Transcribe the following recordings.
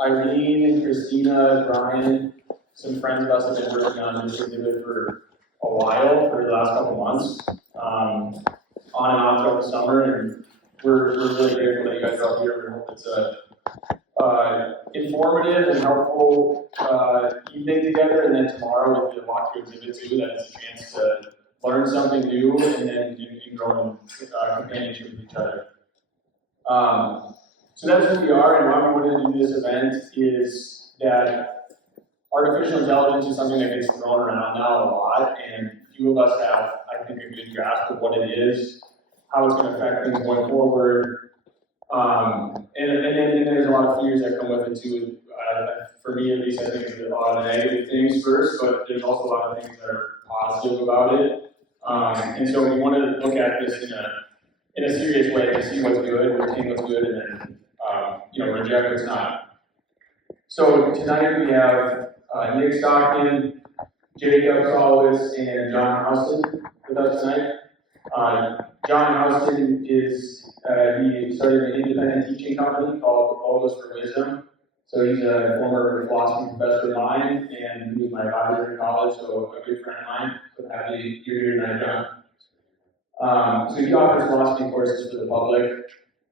Irene, Christina, Brian, some friends of us have been working on this exhibit for a while, for the last couple months, on and off throughout the summer, and we're really grateful that you guys are out here. We hope it's a informative and helpful evening together, and then tomorrow with the walkthrough exhibit too, that is a chance to learn something new and then grow in companionship with each other. So that's who we are, and why we wanted to do this event is that artificial intelligence is something that gets thrown around now a lot, and few of us have, I think, a good grasp of what it is, how it's going to affect things going forward. And then there's a lot of fears that come with it too. For me, at least, I think there's a lot of negative things first, but there's also a lot of things that are positive about it. And so we wanted to look at this in a serious way to see what's good, retain what's good, and then reject what's not. So tonight we have Nick Stokman, Jacob Solawetz, and John Houston with us tonight. John Houston is, he started an independent teaching company called Logos for Wisdom. So he's a former philosophy professor of mine, and he was my advisor in college, so a good friend of mine. So happy you're here tonight, John. So he offers philosophy courses for the public,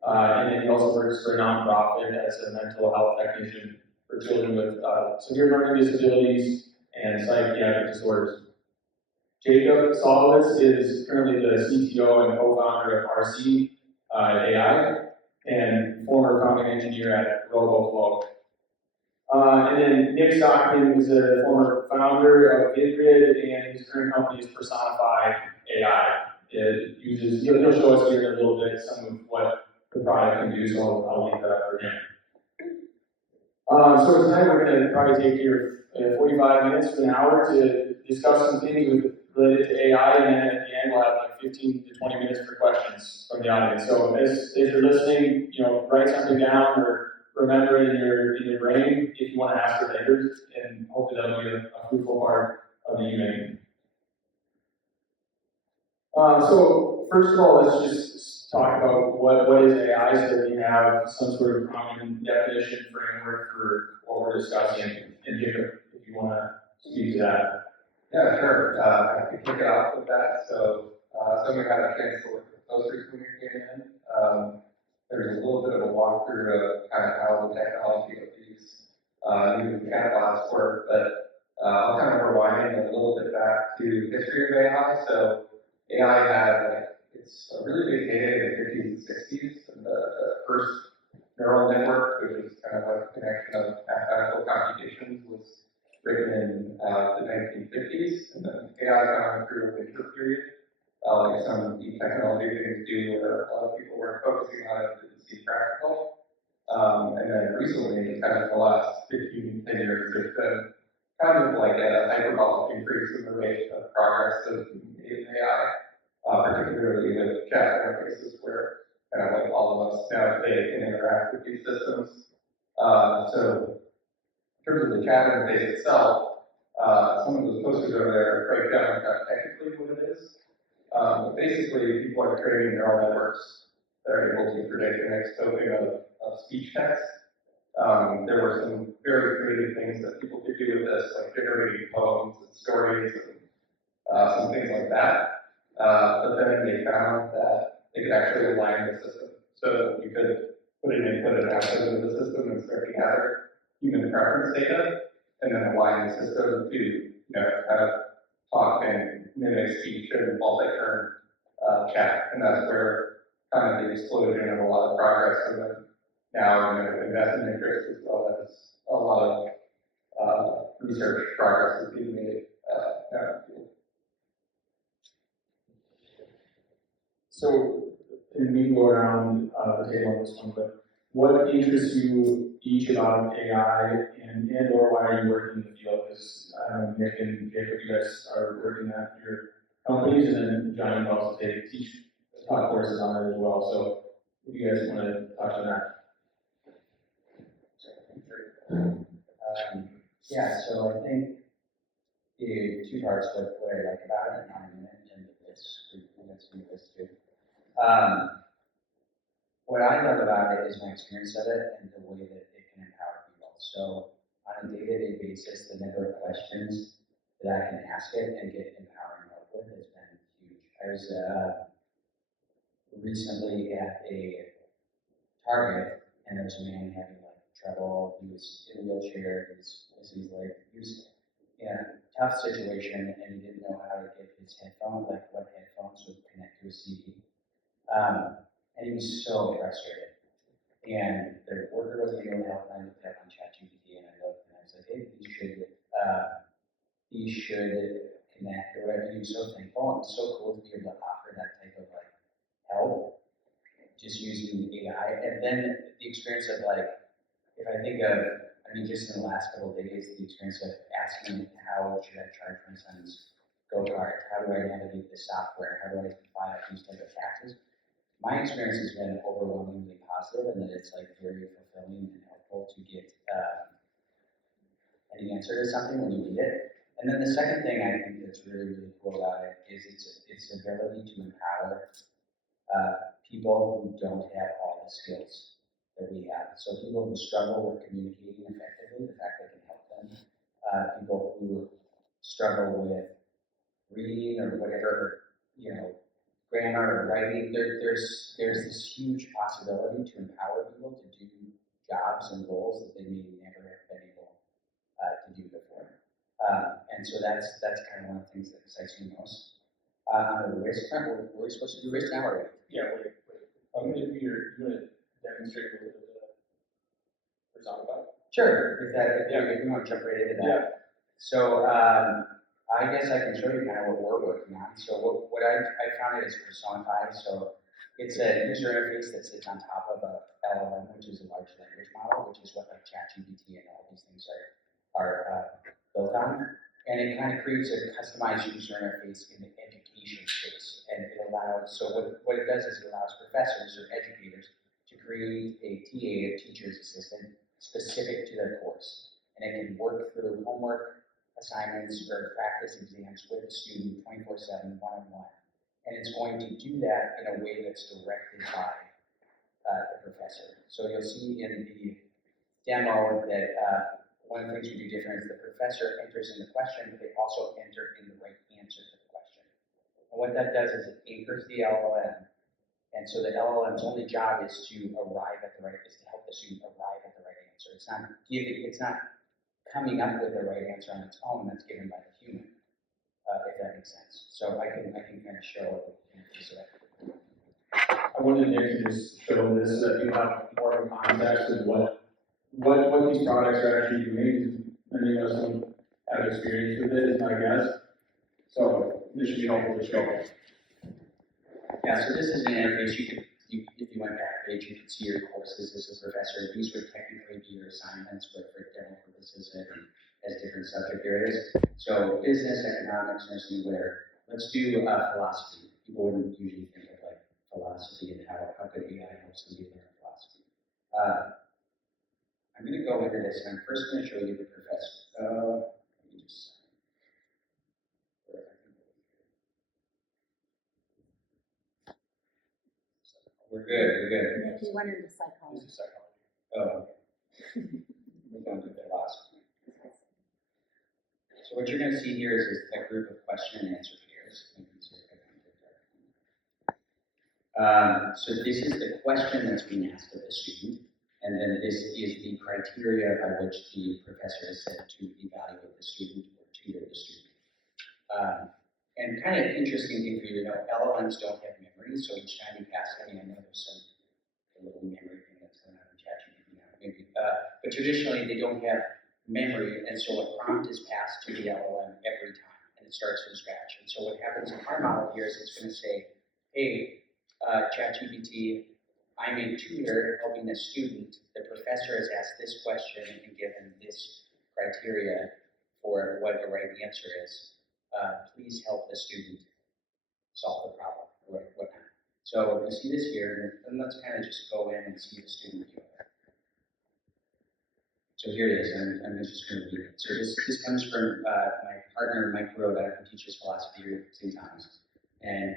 and then he also works for a nonprofit as a mental health technician for children with severe learning disabilities and psychiatric disorders. Jacob Solawetz is currently the CTO and co-founder of Arcee.ai and former founding engineer at RoboFlow. And then Nick Stokman is a former founder of Ingrid, and his current company is PersonifyAI. It uses, he'll show us here in a little bit some of what the product can do, so I'll leave that up for him. So tonight we're going to probably take here 45 minutes to an hour to discuss some things related to AI, and then at the end we'll have like 15 to 20 minutes for questions from the audience. So as you're listening, write something down or remember it in your brain if you want to ask it later, and hopefully that'll be a fruitful part of the evening. So first of all, let's just talk about what is AI, so that we have some sort of common definition framework for what we're discussing. And Jacob, if you want to speak to that. Yeah, sure. I could kick it off with that. So some of you had a chance to look at the posters when we came in. There's a little bit of a walkthrough of kind of how the technology of these new chatbots work, but I'll kind of rewind a little bit back to history of AI. So AI had it's a really big heyday in the 50s and 60s, and the first neural network, which is kind of a connection of mathematical computations, was written in the 1950s, and then AI kind of went through a winter period, like some deep technology things do, where a lot of people were focusing on it to see practical. And then recently, kind of in the last 15, 10 years, there's been kind of like a hyperbolic increase in the rate of progress of AI, particularly with chat interfaces, where kind of like all of us nowadays can interact with these systems. So in terms of the chat interface itself, some of those posters over there break down kind of technically what it is. Basically, people are creating neural networks that are able to predict the next token of speech text. There were some very creative things that people could do with this, like generating poems and stories and some things like that. But then they found that they could actually align the system. So you could put an input and output into the system and start to gather human preference data, and then align the system to kind of talk and mimic speech and multi-turn chat. And that's where kind of the explosion of a lot of progress, and then now investment interest, as well as a lot of research progress is being made now. So, and we can go around the table on this one, but what interests you each about AI, and or why are you working in the field? Because Nick and Jacob, you guys are working at your companies, and then John, you also teach courses on it as well. So if you guys want to touch on that. Yeah, so I think the two parts of what I like about it, and I'm into this, and it's into this too. What I love about it is my experience of it and the way that it can empower people. So on a day-to-day basis, the number of questions that I can ask it and get empowering help with has been huge. I was recently at a Target, and there was a man having like trouble. He was in a wheelchair. He was in a tough situation, and he didn't know how to get his headphones, like what headphones would connect to his TV. And he was so frustrated. And the worker wasn't able to help, and I looked up on ChatGPT and I looked, and I was like, hey, he should connect or whatever. He was so thankful. It was so cool to be able to offer that type of like help just using AI. And then the experience of like, if I think of, I mean, just in the last couple of days, the experience of asking how should I charge my son's go-kart? How do I navigate the software? How do I file these type of taxes? My experience has been overwhelmingly positive, and that it's like very fulfilling and helpful to get an answer to something when you need it. And then the second thing I think that's really, really cool about it is its ability to empower people who don't have all the skills that we have. So people who struggle with communicating effectively, the fact that it can help them. People who struggle with reading or whatever, grammar or writing. There's this huge possibility to empower people to do jobs and roles that they may never have been able to do before. And so that's kind of one of the things that excites me most. On the risk front, we're supposed to do risk now, or Yeah, wait. I'm gonna demonstrate a little bit of the Solawetz. Sure, if we want to jump right into that. Yeah. So I guess I can show you kind of what we're working on. So what I found it is Personify. So it's a user interface that sits on top of a LLM, which is a large language model, which is what like ChatGPT and all these things are built on. And it kind of creates a customized user interface in the education space. And it allows, so what it does is it allows professors or educators to create a TA, a teacher's assistant, specific to their course. And it can work through homework, assignments, or practice exams with the student 24/7, one-on-one. And it's going to do that in a way that's directed by the professor. So you'll see in the demo that one of the things we do different is the professor enters in the question, but they also enter in the right answer to the question. And what that does is it anchors the LLM. And so the LLM's only job is to help the student arrive at the right answer. It's not coming up with the right answer on its own. That's given by the human, if that makes sense. So I can kind of show a piece of that. I wanted Nick to just show this so that you have more of a context of what these products are actually doing. Many of us don't have experience with it, is my guess. So this should be helpful to show. Yeah, so this is an interface. If you went back page, you could see your courses as a professor. These would technically be your assignments, but for demo purposes and as different subject areas. So business, economics, nursing, whatever. Let's do philosophy. People wouldn't usually think of like philosophy and how could AI help somebody learn philosophy. I'm going to go into this, and I'm first going to show you the professor. Let me just. We're good. If you went into psychology. This is psychology. Oh, okay. We're going to philosophy. So what you're going to see here is a group of question and answer pairs. So this is the question that's being asked of the student, and then this is the criteria by which the professor is set to evaluate the student or tutor the student. And kind of interesting thing for you to know, LLMs don't have memory, so each time you pass it, I know there's a little memory thing that's going on in ChatGPT now, maybe. But traditionally, they don't have memory, and so a prompt is passed to the LLM every time, and it starts from scratch. And so what happens in our model here is it's going to say, hey, ChatGPT, I'm a tutor helping a student. The professor has asked this question and given this criteria for what the right answer is. Please help the student solve the problem, or whatnot. So you see this here, and let's kind of just go in and see the student view. So here it is, and I'm just going to read it. So this comes from my partner, Mike Rhoda, who teaches philosophy here at St. Thomas. And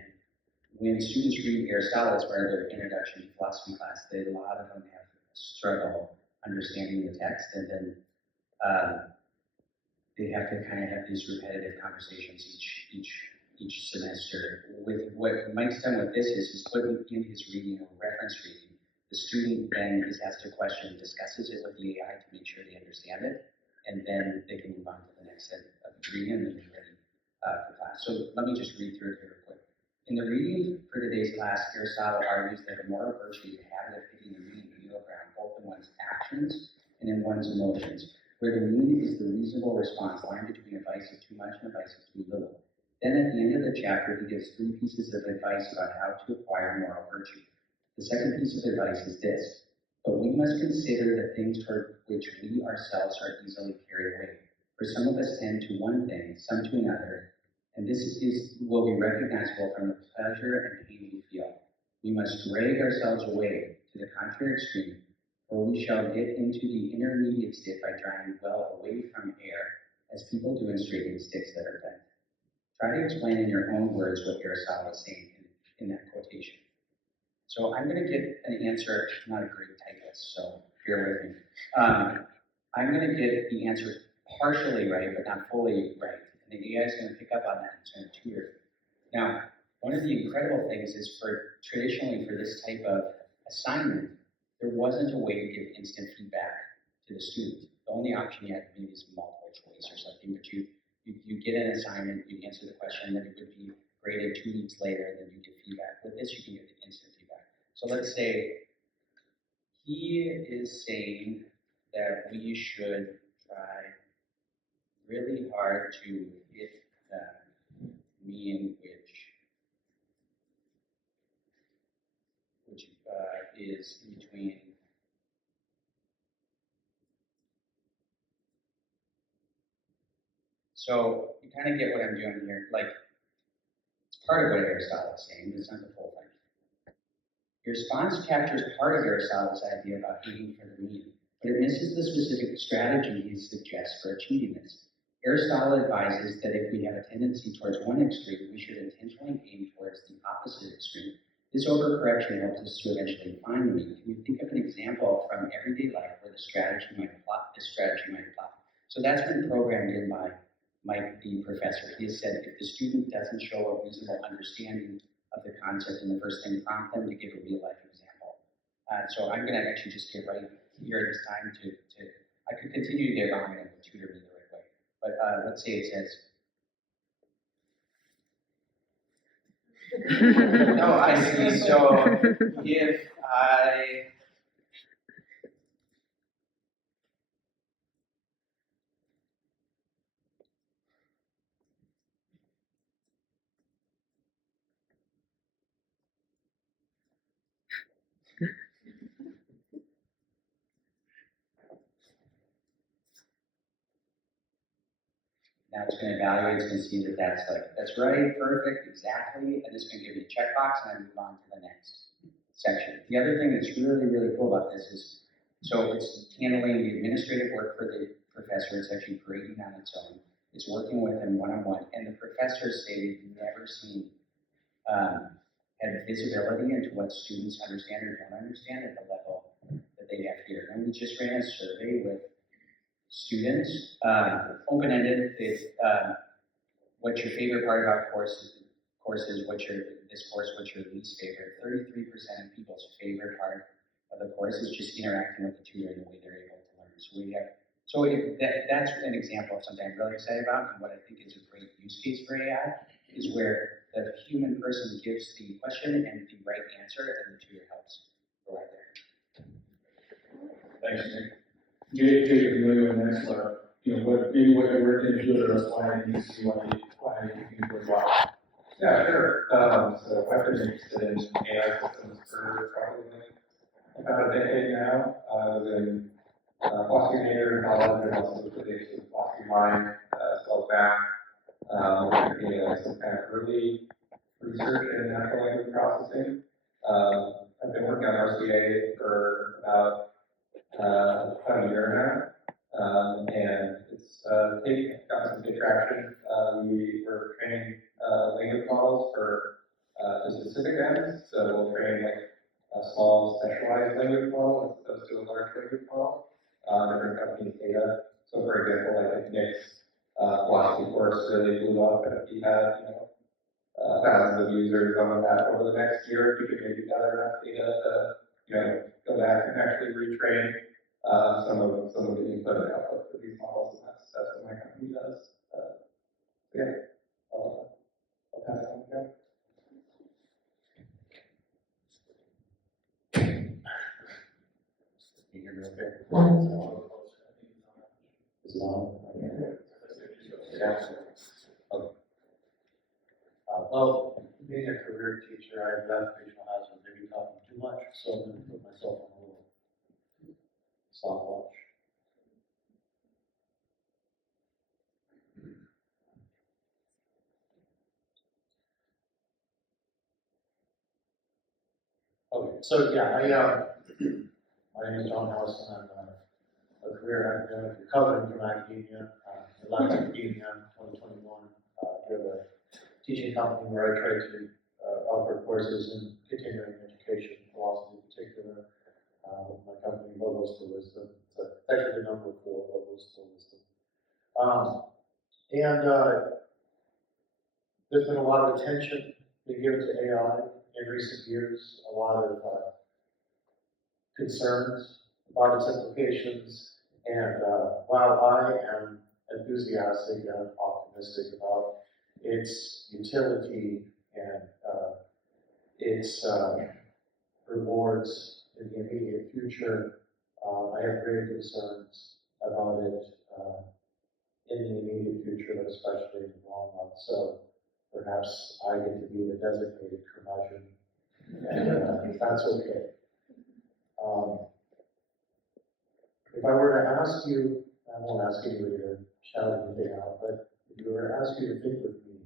when students read Aristotle as part of their introduction to philosophy class, a lot of them have struggle understanding the text, and then they have to kind of have these repetitive conversations each semester. With what Mike's done with this is he's put in his reading or reference reading. The student then is asked a question, discusses it with the AI to make sure they understand it, and then they can move on to the next set of reading and then be ready for class. So let me just read through it here real quick. In the reading for today's class, Aristotle argues that a moral virtue is the habit of hitting the mean middle ground, both in one's actions and in one's emotions, where the mean is the reasonable response line between advice of too much and advice of too little. Then at the end of the chapter, he gives 3 pieces of advice about how to acquire moral virtue. The second piece of advice is this: but we must consider the things toward which we ourselves are easily carried away. For some of us tend to one thing, some to another, and this will be recognizable from the pleasure and pain we feel. We must drag ourselves away to the contrary extreme, or we shall get into the intermediate state by drawing well away from air, as people do in straightening sticks that are bent. Try to explain in your own words what Aristotle is saying in that quotation. So I'm going to get an answer. I'm not a great typist, so bear with me. I'm going to get the answer partially right, but not fully right. And the AI is going to pick up on that and it's going to tutor. Now, one of the incredible things is traditionally for this type of assignment, there wasn't a way to give instant feedback to the student. The only option you had maybe is multiple choice or something, but you get an assignment, you answer the question, then it would be graded 2 weeks later, and then you get feedback. With this, you can get the instant feedback. So let's say he is saying that we should try really hard to hit the mean, which is in between. So you kind of get what I'm doing here. Like, it's part of what Aristotle is saying, but it's not the full thing. Your response captures part of Aristotle's idea about aiming for the mean, but it misses the specific strategy he suggests for achieving this. Aristotle advises that if we have a tendency towards one extreme, we should intentionally aim towards the opposite extreme. This overcorrection helps us to eventually find the mean. Can you think of an example from everyday life where this strategy might apply? So that's been programmed in by Mike, the professor. He has said if the student doesn't show a reasonable understanding of the concept in the first thing, prompt them to give a real life example. So I'm going to actually just get right here this time I could continue to get wrong and tutor me the right way. But let's say it says, no, I see. So if I now it's going to evaluate, it's going to see that that's right, perfect, exactly, and it's going to give me a checkbox and I move on to the next section. The other thing that's really, really cool about this is, so it's handling the administrative work for the professor, it's actually grading on its own, it's working with him one-on-one, and the professors say they've never seen had visibility into what students understand or don't understand at the level that they have here. And we just ran a survey with students, open-ended. What's your favorite part about courses? What's your least favorite? 33% of people's favorite part of the course is just interacting with the tutor and the way they're able to learn. That's an example of something I'm really excited about, and what I think is a great use case for AI is where the human person gives the question and the right answer, and the tutor helps provide there. Thanks, Nick. Jay, you're familiar with next, but what you're working to do is why you see why you think it was. Yeah, sure. So I've been interested in AI systems for probably about a decade now. I was in philosophy major in college and also with the basic philosophy mind background. Some kind of early research in natural language processing. I've been working on Arcee.ai for about a year now, and it's got some good traction. We were training language models for specific ends, so we'll train like a small specialized language model as opposed to a large language model, different company's data. So for example, like if Nick's philosophy course really blew up and if he had, thousands of users on that over the next year, we could maybe gather enough data to, go back and actually retrain some of the input and output for these models, and that's what my company does. Yeah, I'll pass it on to you. You hear me okay? Is it on? Yeah. Okay. Well, being a career teacher, I have occupational hazard, maybe talking too much, so I'm going to put myself on a little stopwatch. Okay, so yeah, my name is John Allison. I'm a career academic recovering from academia. I left academia in 2021. I have a teaching company where I try to offer courses in continuing education, philosophy in particular. My company, Logos for Wisdom. It's actually the number 4, Logos for Wisdom. There's been a lot of attention being given to AI in recent years, a lot of concerns about its implications, and while I am enthusiastic and optimistic about its utility and its rewards in the immediate future, I have great concerns about it in the immediate future, but especially in the long run. So perhaps I get to be the designated curmudgeon, and that's okay. If I were to ask you, I won't ask anybody to shout anything out, but if you were to ask you to think with me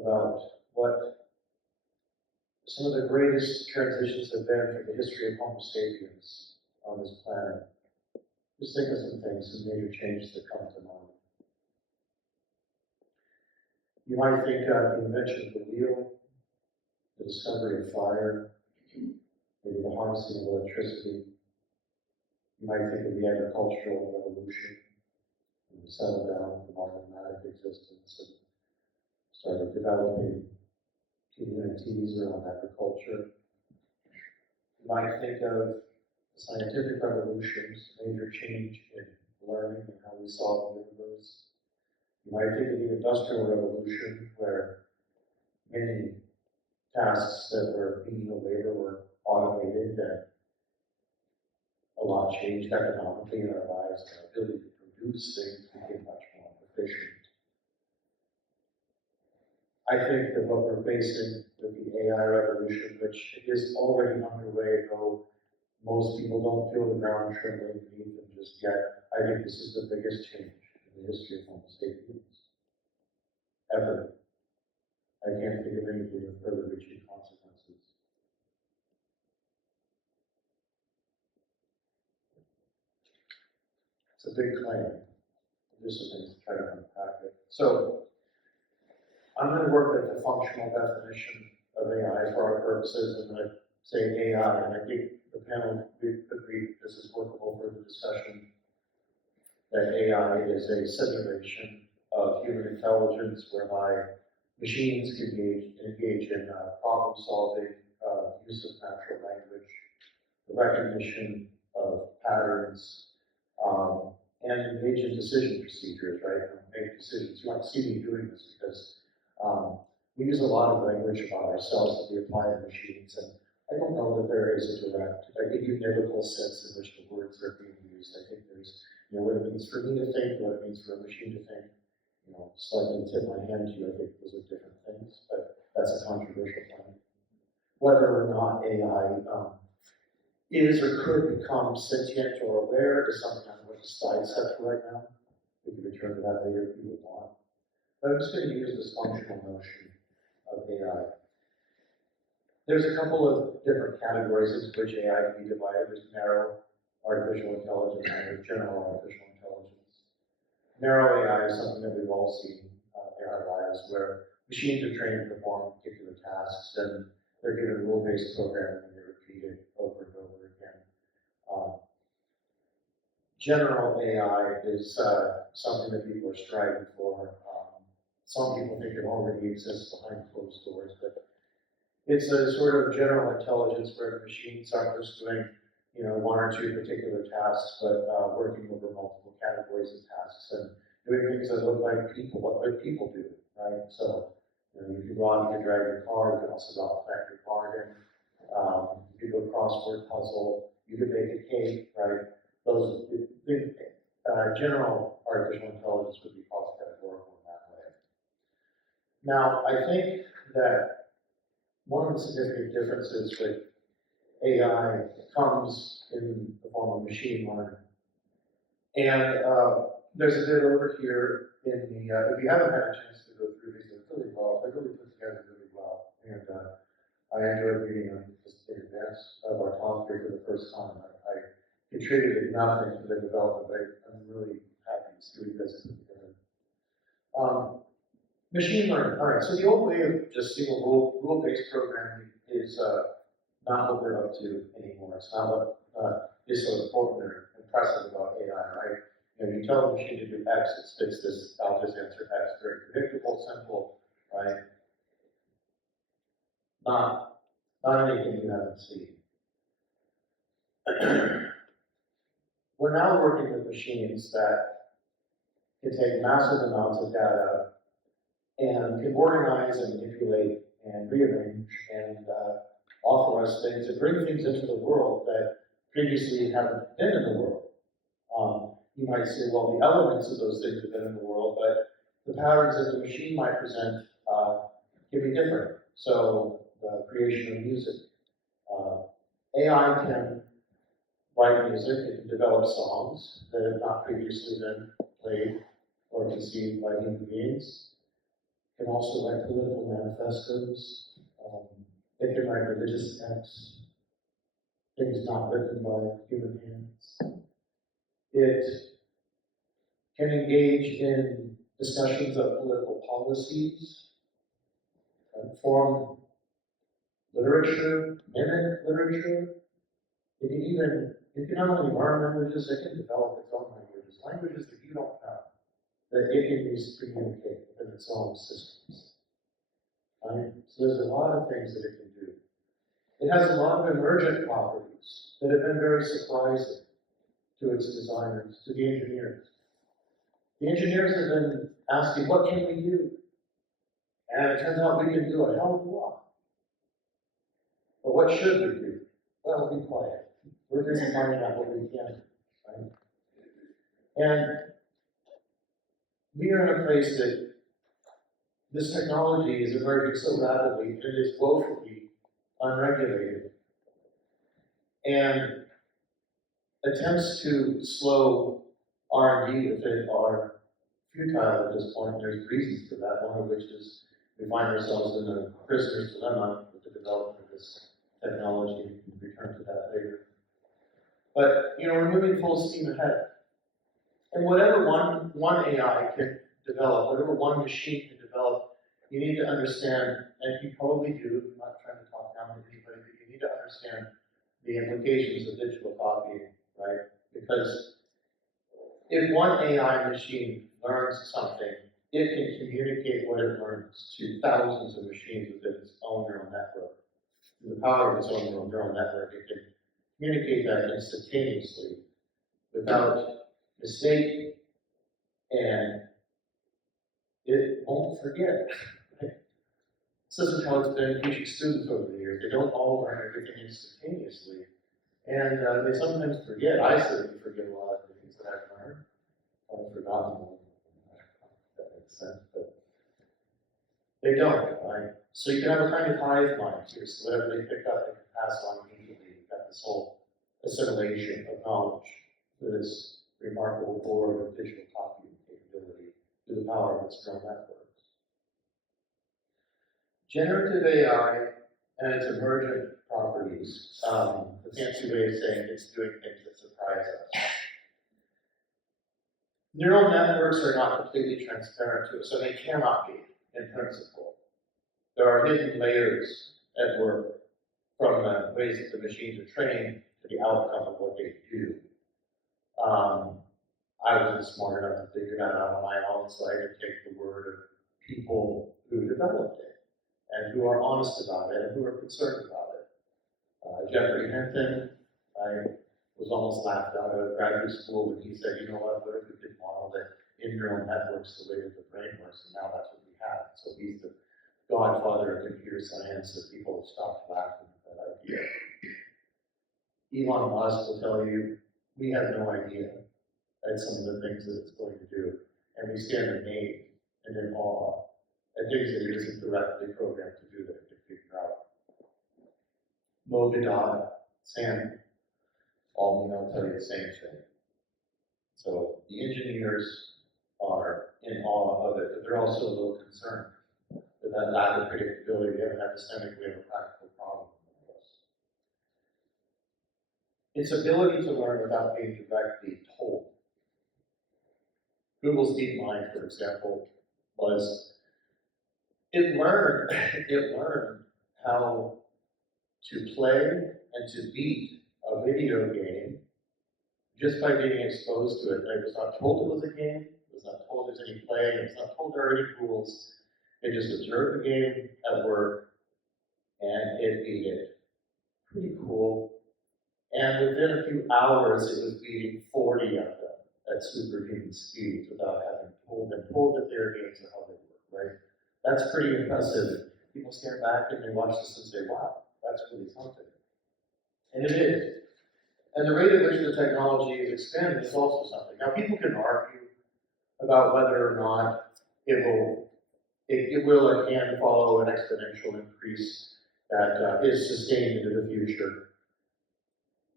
about what some of the greatest transitions have been for the history of Homo sapiens on this planet, just think of some things, some major changes that come to mind. You might think of the invention of the wheel, the discovery of fire, maybe the harnessing of electricity. You might think of the agricultural revolution, and we settled down from our nomadic existence and started developing communities around agriculture. You might think of the scientific revolutions, major change in learning and how we saw the universe. You might think of the Industrial Revolution, where many tasks that were menial labor were automated, and a lot changed economically in our lives, and our ability to produce things became much more efficient. I think that what we're facing with the AI revolution, which is already underway, though most people don't feel the ground trembling beneath them just yet, I think this is the biggest change in the history of Homo sapiens, ever. I can't think of anything with further reaching consequences. It's a big claim. There's some things to try to unpack it. So, I'm going to work with the functional definition of AI for our purposes. I'm going to say AI, and I think the panel agreed this is workable for the discussion, that AI is a simulation of human intelligence whereby machines can engage in problem solving, use of natural language, the recognition of patterns, and engage in decision procedures, right? Make decisions. You might see me doing this because we use a lot of language about ourselves that we apply to machines, and I don't know that there is a direct, univocal sense in which the words are being used. I think there's, what it means for me to think, what it means for a machine to think. Slightly tip my hand to you, I think those are different things, but that's a controversial point. Whether or not AI is or could become sentient or aware is something I'm going to sidestep for right now. We can return to that later if you would want. But I'm just going to use this functional notion of AI. There's a couple of different categories into which AI can be divided. There's narrow artificial intelligence and there's general artificial intelligence. Narrow AI is something that we've all seen in our lives, where machines are trained to perform particular tasks and they're given rule-based programming and they repeat it over and over again. general AI is something that people are striving for. Some people think it already exists behind closed doors, but it's a sort of general intelligence where the machines aren't just doing, one or two particular tasks, but working over multiple categories of tasks and doing things that look like people, what people do, right? So, you can go out and drag your car, you can also go out and pack your car in. You can do a crossword puzzle, you can make a cake, right? Those, general artificial intelligence would be cross-categorical in that way. Now, I think that one of the significant differences with AI comes in the form of machine learning. And there's a bit over here in the, if you haven't had a chance to go through these, they're really well, they're really put together really well. And I enjoyed reading them just in advance of our talk here for the first time. I contributed nothing to the development, but I'm really happy to see what you guys put together. Machine learning. All right, so the old way of just single rule-based programming is not what we're up to anymore. It's not what is so important or impressive about AI, right? You tell the machine to do X, it spits this, I'll just answer X. Very predictable, simple, right? Not anything you haven't seen. We're now working with machines that can take massive amounts of data and can organize and manipulate and rearrange and offer us things and bring things into the world that previously haven't been in the world. You might say, well, the elements of those things have been in the world, but the patterns that the machine might present can be different. So the creation of music. AI can write music, it can develop songs that have not previously been played or conceived by human beings. It can also write political manifestos. It can write religious texts, things not written by human hands. It can engage in discussions of political policies, form literature, mimic literature. It can not only learn languages, it can develop its own languages that you don't know, that it can use to communicate within its own systems. Right? So there's a lot of things that it can do. It has a lot of emergent properties that have been very surprising to its designers, to the engineers. The engineers have been asking, what can we do? And it turns out we can do a hell of a lot. But what should we do? Well, be quiet. We're going to find out what we can do, right? And we are in a place that this technology is emerging so rapidly, and it is woefully unregulated. And attempts to slow R&D with it are futile at this point. There's reasons for that, one of which is we find ourselves in a prisoner's dilemma with the development of this technology. We'll return to that later. But, we're moving full steam ahead. And whatever one AI can develop, whatever one machine can develop, you need to understand, and you probably do, I'm not trying to talk down to anybody, but you need to understand the implications of digital copying, right? Because if one AI machine learns something, it can communicate what it learns to thousands of machines within its own neural network. Through the power of its own neural network, it can communicate that instantaneously without mistake, and it won't forget. This isn't how it's been teaching students over the years. They don't all learn everything instantaneously. And they sometimes forget. I certainly forget a lot of the things that I've learned. I've forgotten them. That makes sense, but they don't, right? So you can have a kind of hive mind here, so whatever they pick up, they can pass on immediately. You've got this whole assimilation of knowledge to this remarkable board of digital copying capability through the power of its neural networks. Generative AI and its emergent properties, the fancy way of saying it's doing things that surprise us. Neural networks are not completely transparent to us, so they cannot be, in principle. There are hidden layers at work from the ways that the machines are trained to the outcome of what they do. I wasn't smart enough to figure that out on my own, so I had to take the word of people who developed it, and who are honest about it, and who are concerned about it. Jeffrey Hinton, I was almost laughed out of graduate school when he said, you know what if we could model that in neural networks the way that the brain works, and now that's what we have. So he's the godfather of computer science, so people have stopped laughing at that idea. Elon Musk will tell you, we have no idea at some of the things that it's going to do, and we stand amazed and in awe at things that it isn't directly programmed to do that it can figure out. Mo Gadot, Sam Altman, will tell you the same thing. So the engineers are in awe of it, but they're also a little concerned that that lack of predictability, they have an epistemic, we have a practical problem with us. Its ability to learn without being directly told. Google's DeepMind, for example, it learned how to play and to beat a video game just by being exposed to it. It was not told it was a game, it was not told there's any play, it was not told there are any rules. It just observed the game at work and it beat it. Pretty cool. And within a few hours, it was beating 40 of them at superhuman speeds without having been told that their games are how they work, right? That's pretty impressive. People stand back and they watch this and say, wow, that's really something. And it is. And the rate at which the technology is expanding is also something. Now, people can argue about whether or not it will or can follow an exponential increase that is sustained into the future.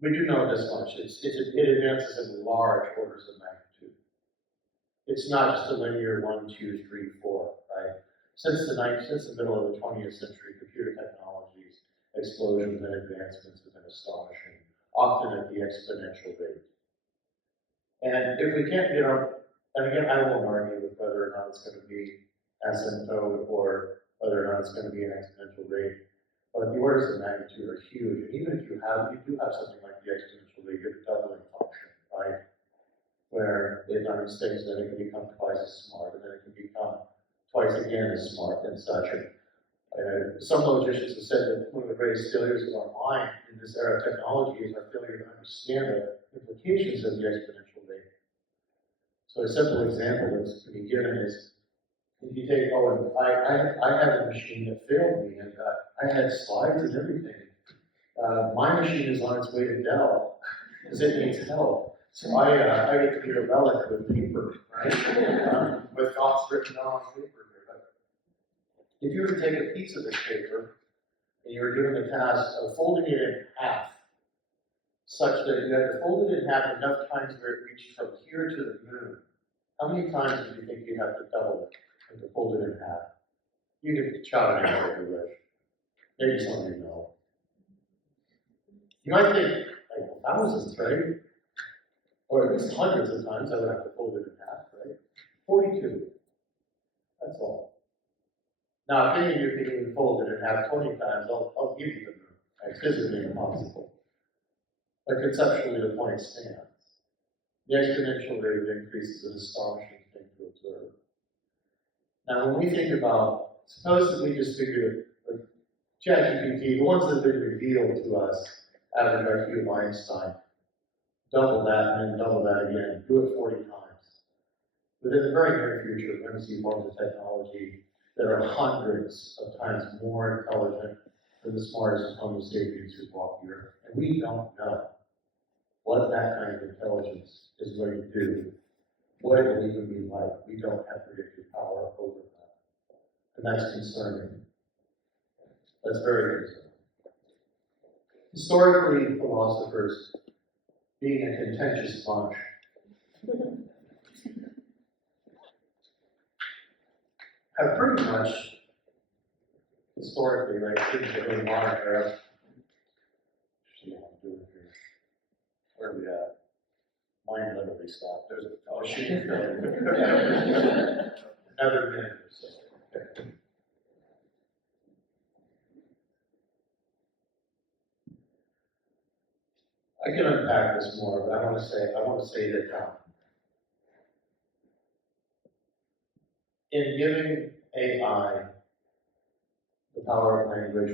We do know this much. It advances in large orders of magnitude. It's not just a linear 1, 2, 3, 4, right? Since the middle of the 20th century, computer technologies, explosions and advancements have been astonishing, often at the exponential rate. And if we can't, and again, I won't argue with whether or not it's going to be asymptote or whether or not it's going to be an exponential rate. But the orders of magnitude are huge. And even if you do have something like the exponential rate, you have a doubling function, right? Where it learns things, then it can become twice as smart, and then it can become twice again as smart and such. And some logicians have said that one of the greatest failures of our mind in this era of technology is our failure to understand the implications of the exponential rate. So a simple example that can be given is, if you take, I had a machine that failed me, and I had slides and everything. My machine is on its way to Dell, because it needs help. So I get to be a relic with paper, right? With thoughts written down on paper here. But if you were to take a piece of this paper, and you were given the task of folding it in half, such that you had to fold it in half enough times where it reached from here to the moon, how many times do you think you'd have to double it? And to fold it in half? You can shout it out if you wish. Maybe some of you know. You might think, like, thousands, right? Or at least hundreds of times I would have to fold it in half, right? 42. That's all. Now, if any of you can even fold it in half 20 times, I'll give you the moon. It's physically impossible. But conceptually, the point stands. The exponential rate of increase is an astonishing thing to observe. Now, when we think about, suppose that we just figured that ChatGPT, the ones that have been revealed to us, average IQ of Einstein, double that and then double that again, do it 40 times. Within the very near future, we're going to see forms of technology that are hundreds of times more intelligent than the smartest Homo sapiens who walk the earth. And we don't know what that kind of intelligence is going to do, what it will even be like. We don't have predictive power over that. And that's concerning. That's very concerning. Historically, philosophers, being a contentious bunch, have pretty much, historically, right, things that are in modern era. See what I'm doing here. Where are we at? Mine literally stopped. There's a machine failure. Another minute or so. Okay. I can unpack this more, but I want to say that, in giving AI the power of language,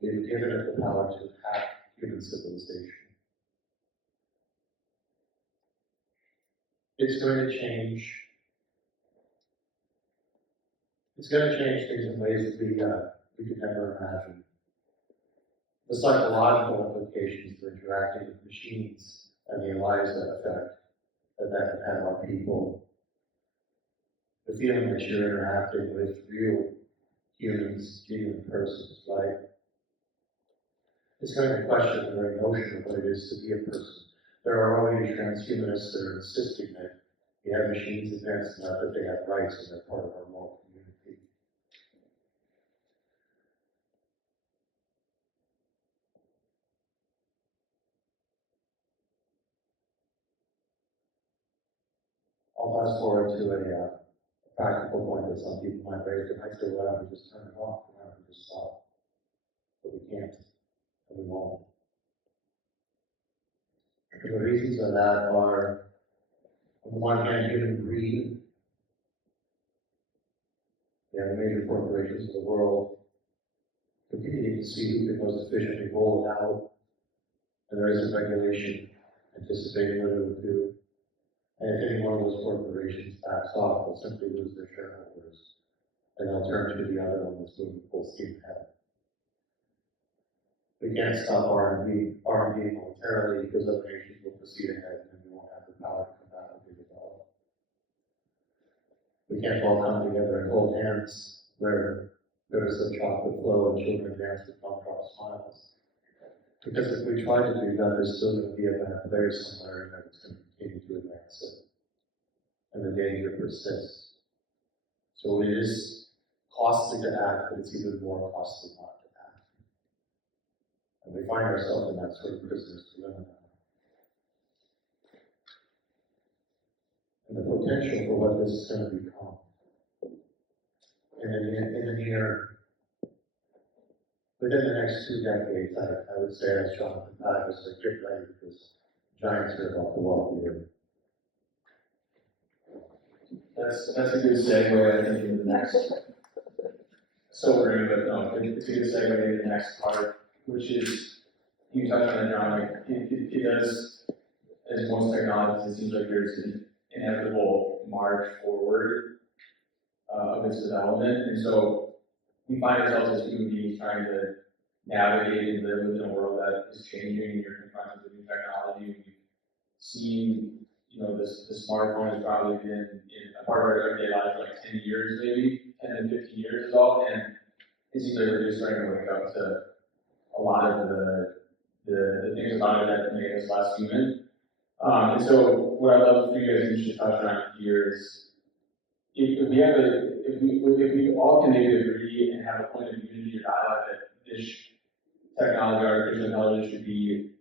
we've given it the power to hack human civilization. It's going to change. It's going to change things in ways that we could never imagine. The psychological implications of interacting with machines and the Eliza effect that can have on people. The feeling that you're interacting with real humans, human persons, right? It's going to question the very notion of what it is to be a person. There are already transhumanists that are insisting that we have machines advanced enough that they have rights and they're part of our moral community. I'll fast forward to a practical point that some people might raise. They might say, well, why don't we just turn it off? Why don't we just stop? But we can't, and we won't. And the reasons for that are, on the one hand, human greed. The major corporations of the world competing to see who can most efficiently roll it out, and there is a regulation anticipating what it will do. And if any one of those corporations backs off, they'll simply lose their shareholders, and they'll turn to the other one that's moving full steam ahead. We can't stop R&D momentarily because other nations will proceed ahead, and we won't have the power to come back and do it all. We can't all come together and hold hands where there is a chocolate flow and children dance with gumdrop smiles. Because if we try to do that, there's still going to be a bad player somewhere and it's going to continue to advance it. And the danger persists. So it is costly to act, but it's even more costly not to act. And we find ourselves in that sort of prisoner's dilemma now. And the potential for what this is going to become within the next 2 decades, I would say, as Jonathan Pye was like, get ready because giants are about to walk here. That's a good segue, I think, into the next. Sobering, but no, it's a good segue into the next part, which is, you touched on it, John, like, it does, as most technologies, it seems like there's an inevitable march forward of its development, and so we find ourselves as human beings trying to navigate and live within a world that is changing, and you're confronted with new technology, and we've seen, the smartphone has probably been in a part of our everyday life for like 10 years, maybe 10 to 15 years is all, and it seems like we're just starting to wake up to a lot of the things about it that make us less human. And so what I'd love for you guys to touch on here is if we all can maybe agree and have a point of unity or dialogue that this technology, artificial intelligence, should be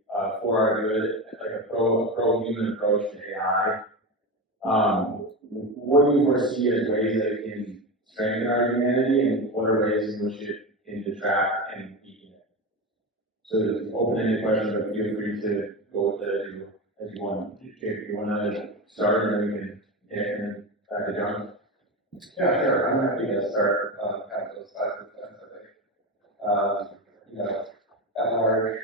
for our good, like a pro-human approach to AI. What do you foresee as ways that it can strengthen our humanity, and what are ways in which it can detract and weaken it? So it's open-ended question, but feel free to go with it as you want. Jake, if you want to start, and then we can and then back to John. Yeah, sure. I'm happy to start on kind of those sides of the fence, I think. At large,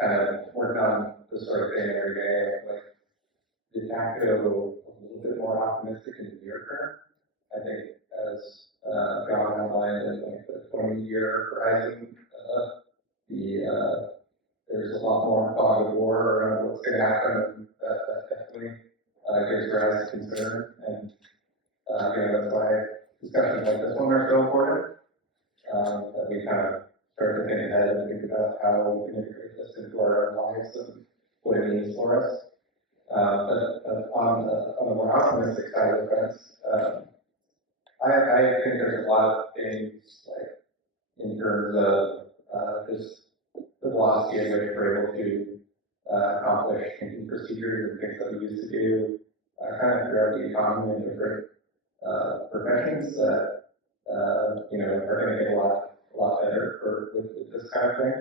kind of working on this sort of thing every day, like, de facto a little bit more optimistic in the near term. I think as John outlined in like the 20-year horizon, there's a lot more fog of war around what's going to happen, and that definitely gives rise to concern. And that's why discussions like this one are so important, that we kind of start to think ahead and think about how we can integrate this into our own lives and what it means for us. But on the more optimistic side of the fence, I think there's a lot of things, like, in terms of just the velocity at which we're able to accomplish thinking procedures and things that we used to do kind of throughout the economy and different professions that are going to get a lot better with this kind of thing.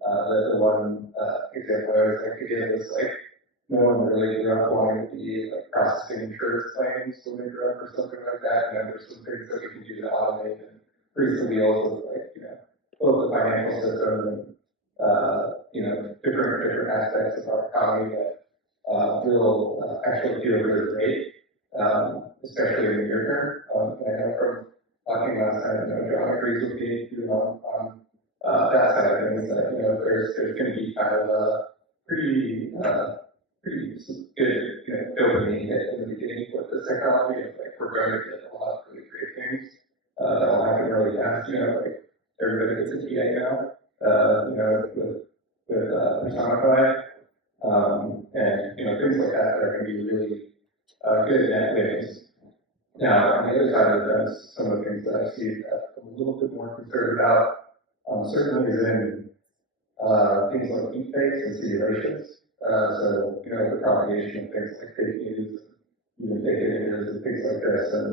The one example I always like to give is like, no one really grew up wanting to be like processing insurance claims when they grew up or something like that. There's some things that we can do to automate and grease the wheels of like, both the financial system and, different aspects of our economy that will actually feel really great, especially in the near term. And I know from talking last time, John agrees with me, on that side of things, that, there's going to be kind of a pretty good, dopamine hit in the beginning with this technology. It's like, we're going to get a lot of really great things, that'll happen really fast, like, everybody gets a TA now, with Personify, and, things like that are going to be really, good net wins. Now, on the other side of the fence, some of the things that I see that I'm a little bit more concerned about, certainly is in things like deepfakes and simulations. So, the propagation of things like fake news, even fake images and things like this, and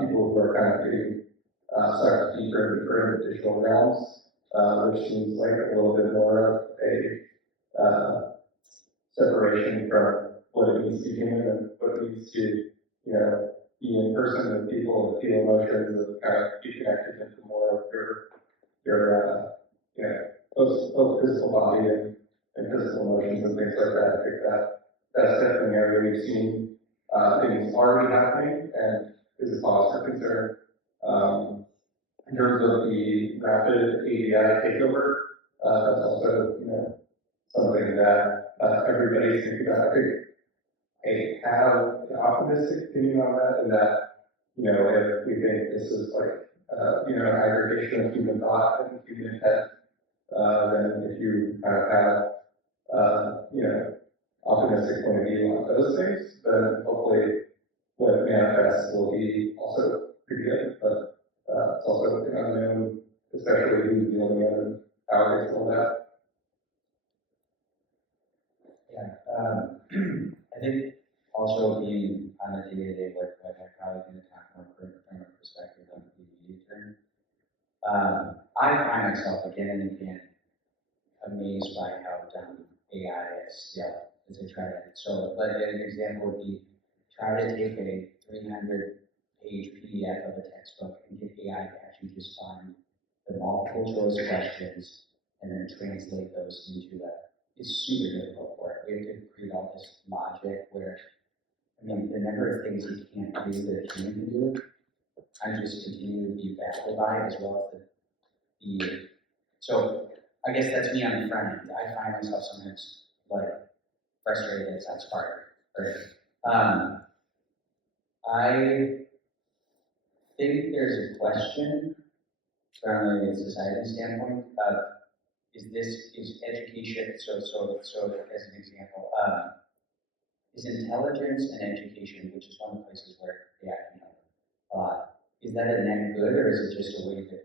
people who are kind of getting sucked deeper and deeper into digital realms, which seems like a little bit more of a separation from what it means to be human and what it means to, be in person with people and feel emotions and kind of be connected into more of your both physical body and physical emotions and things like that. I think that's definitely an area we've seen things already happening and is a cause for concern. In terms of the rapid AGI takeover, that's also, something that everybody's thinking about. I have an optimistic opinion on that, and that, if we think this is like, an aggregation of human thought and human intent, then if you kind of have, optimistic point of view on those things, then hopefully what manifests will be also pretty good. But it's also an unknown, especially who's dealing with it and how it gets rolled out. Yeah, I think also being on a day-to-day work, like I probably going to talk more from a perspective on the immediate term. I find myself again and again amazed by how dumb AI is still as I try to. So, like an example would be try to take a 300-page PDF of a textbook and get AI to actually just find the multiple choice questions and then translate those into it's super difficult for it. We have to create all this logic where, the number of things you can't do that a human can do, I just continue to be baffled by, as well as so I guess that's me on the front end. I find myself sometimes like frustrated that it's not Spark. Right? I think there's a question from a society standpoint of is education, so as an example, is intelligence and education, which is one of the places where AI can help, is that a net good, or is it just a way that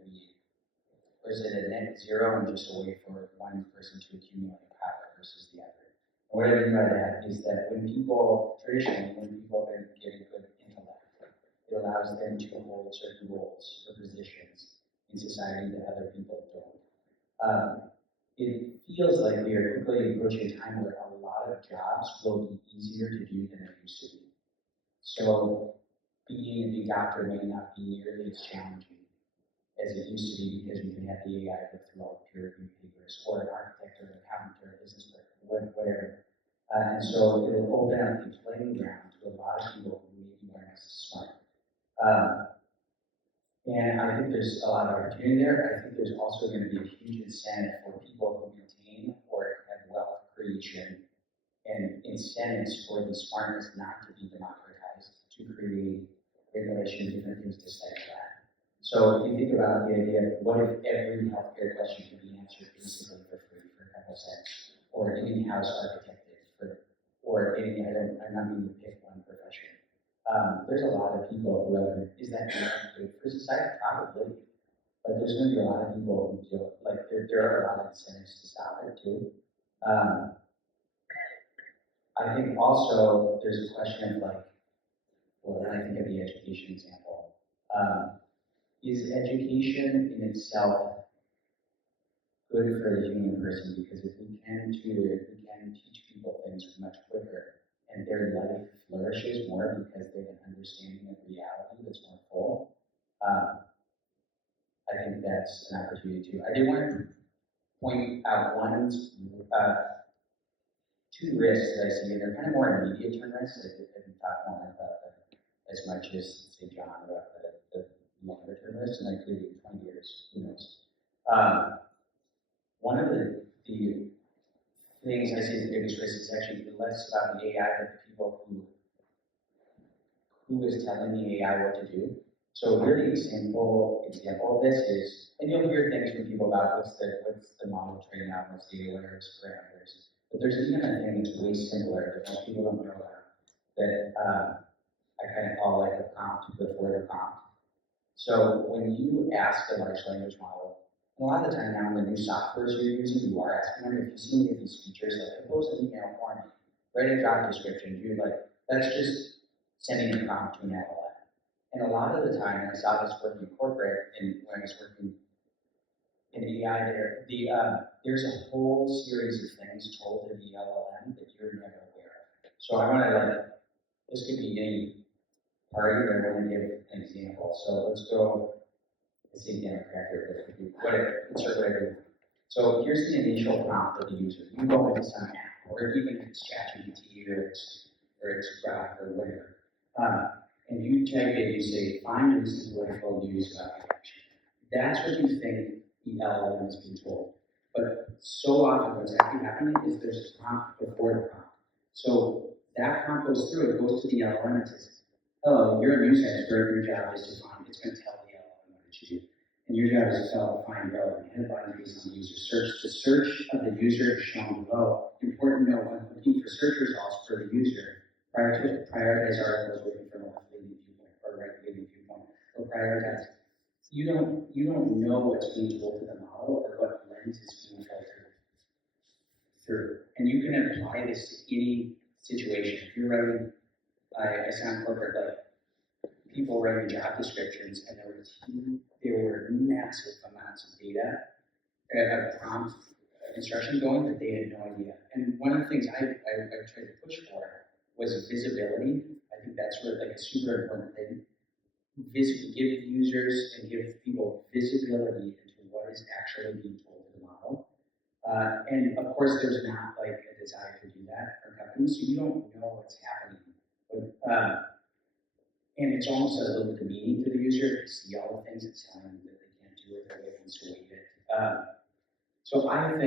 or is it a net zero and just a way for one person to accumulate power versus the other? And what I mean by that is that traditionally, when people have been given good intellect, it allows them to hold certain roles or positions in society that other people don't. It feels like we are quickly approaching a time where a lot of jobs will be easier to do than it used to be. So being a doctor may not be nearly as challenging as it used to be because we can have the AI look through all the peer-reviewed papers, or an architect or an accountant or a business person, whatever. And so it will open up the playing ground to a lot of people who maybe weren't as smart. And I think there's a lot of opportunity there. I think there's also going to be a huge incentive for people who maintain or have wealth creation and incentives for the smartness not to be democratized, to create regulation, different things to study that. So if you think about the idea of what if every healthcare question could be answered basically for free for a couple cents, or any house architected or any, I'm not going to pick one profession. There's a lot of people who have, is that good for society? Probably. But there's going to be a lot of people who feel like there are a lot of incentives to stop it too. I think also there's a question of like, well, when I think of the education example, is education in itself good for the human person, because if we can tutor, if we can teach people things much quicker, and their life flourishes more because they have an understanding of reality that's more full, I think that's an opportunity too. I did want to point out two risks that I see, and they're kind of more immediate term risks. I didn't talk more about them as much as, say, John, about the longer term risks, and like maybe 20 years, who knows. One of the things I see as the biggest risk is actually less about the AI, but the people who is telling the AI what to do. So a really simple example of this is, and you'll hear things from people about what's the model trained on, what's the awareness parameters. But there's even a thing that's way simpler that most people don't know about, that I kind of call like a prompt before the prompt. So when you ask a large language model, and a lot of the time now in the new softwares you're using, you are asking them, if you see any of these features, like compose an email for me, write a job description, do like, that's just sending a prompt to an LLM. And a lot of the time, and I saw this working in corporate, and when I was working in AI there's a whole series of things told to the LLM that you're never aware of. So I want to this could be any party, but I want to give an example. So let's go, let's see Democrat here, but whatever, insert whatever you want. So here's the initial prompt of the user. You go into some app, or even if it's ChatGPT or it's Grok or whatever. And you type in, you say, find recent political news about the election. That's what you think the LLM has been told. But so often what's actually happening is there's a prompt before the prompt. So that prompt goes through, it goes to the LLM and says, hello, you're a news expert, your job is to find, it's going to tell the LLM what it should do. And your job is to find relevant headlines based on user search. The search of the user is shown below. Important note, when looking for search results for the user, prioritize articles looking for left-leaning viewpoint or right-leaning viewpoint, or prioritize. You don't know what's being told to the model or what lens is being filtered through. And you can apply this to any situation. If you're writing, I sound corporate, like people writing job descriptions, and there were massive amounts of data, prompt instruction going that they had no idea. And one of the things I tried to push for was visibility. I think that's where like a super important thing. Give users and give people visibility into what is actually being told to the model. And of course, there's not like a desire to do that for companies, so you don't know what's happening. But, and it's almost a little bit demeaning to the user to see all the things it's telling them that they can't do it, that they can sway it. So I think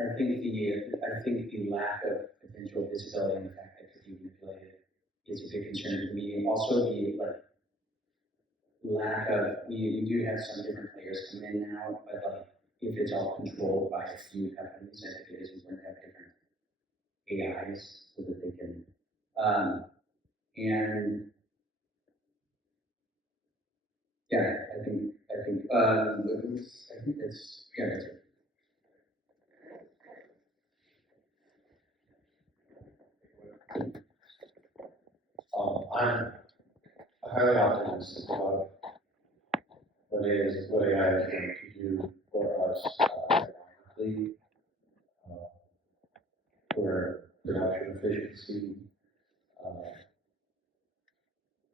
I think the lack of potential visibility and the fact that it could be manipulated is a big concern to me. And also the lack of, we do have some different players come in now, but if it's all controlled by a few companies, I think it is important to have different AIs so that they can, and yeah, I think that's it. I'm highly optimistic about what AI is going to do for us economically, for production efficiency,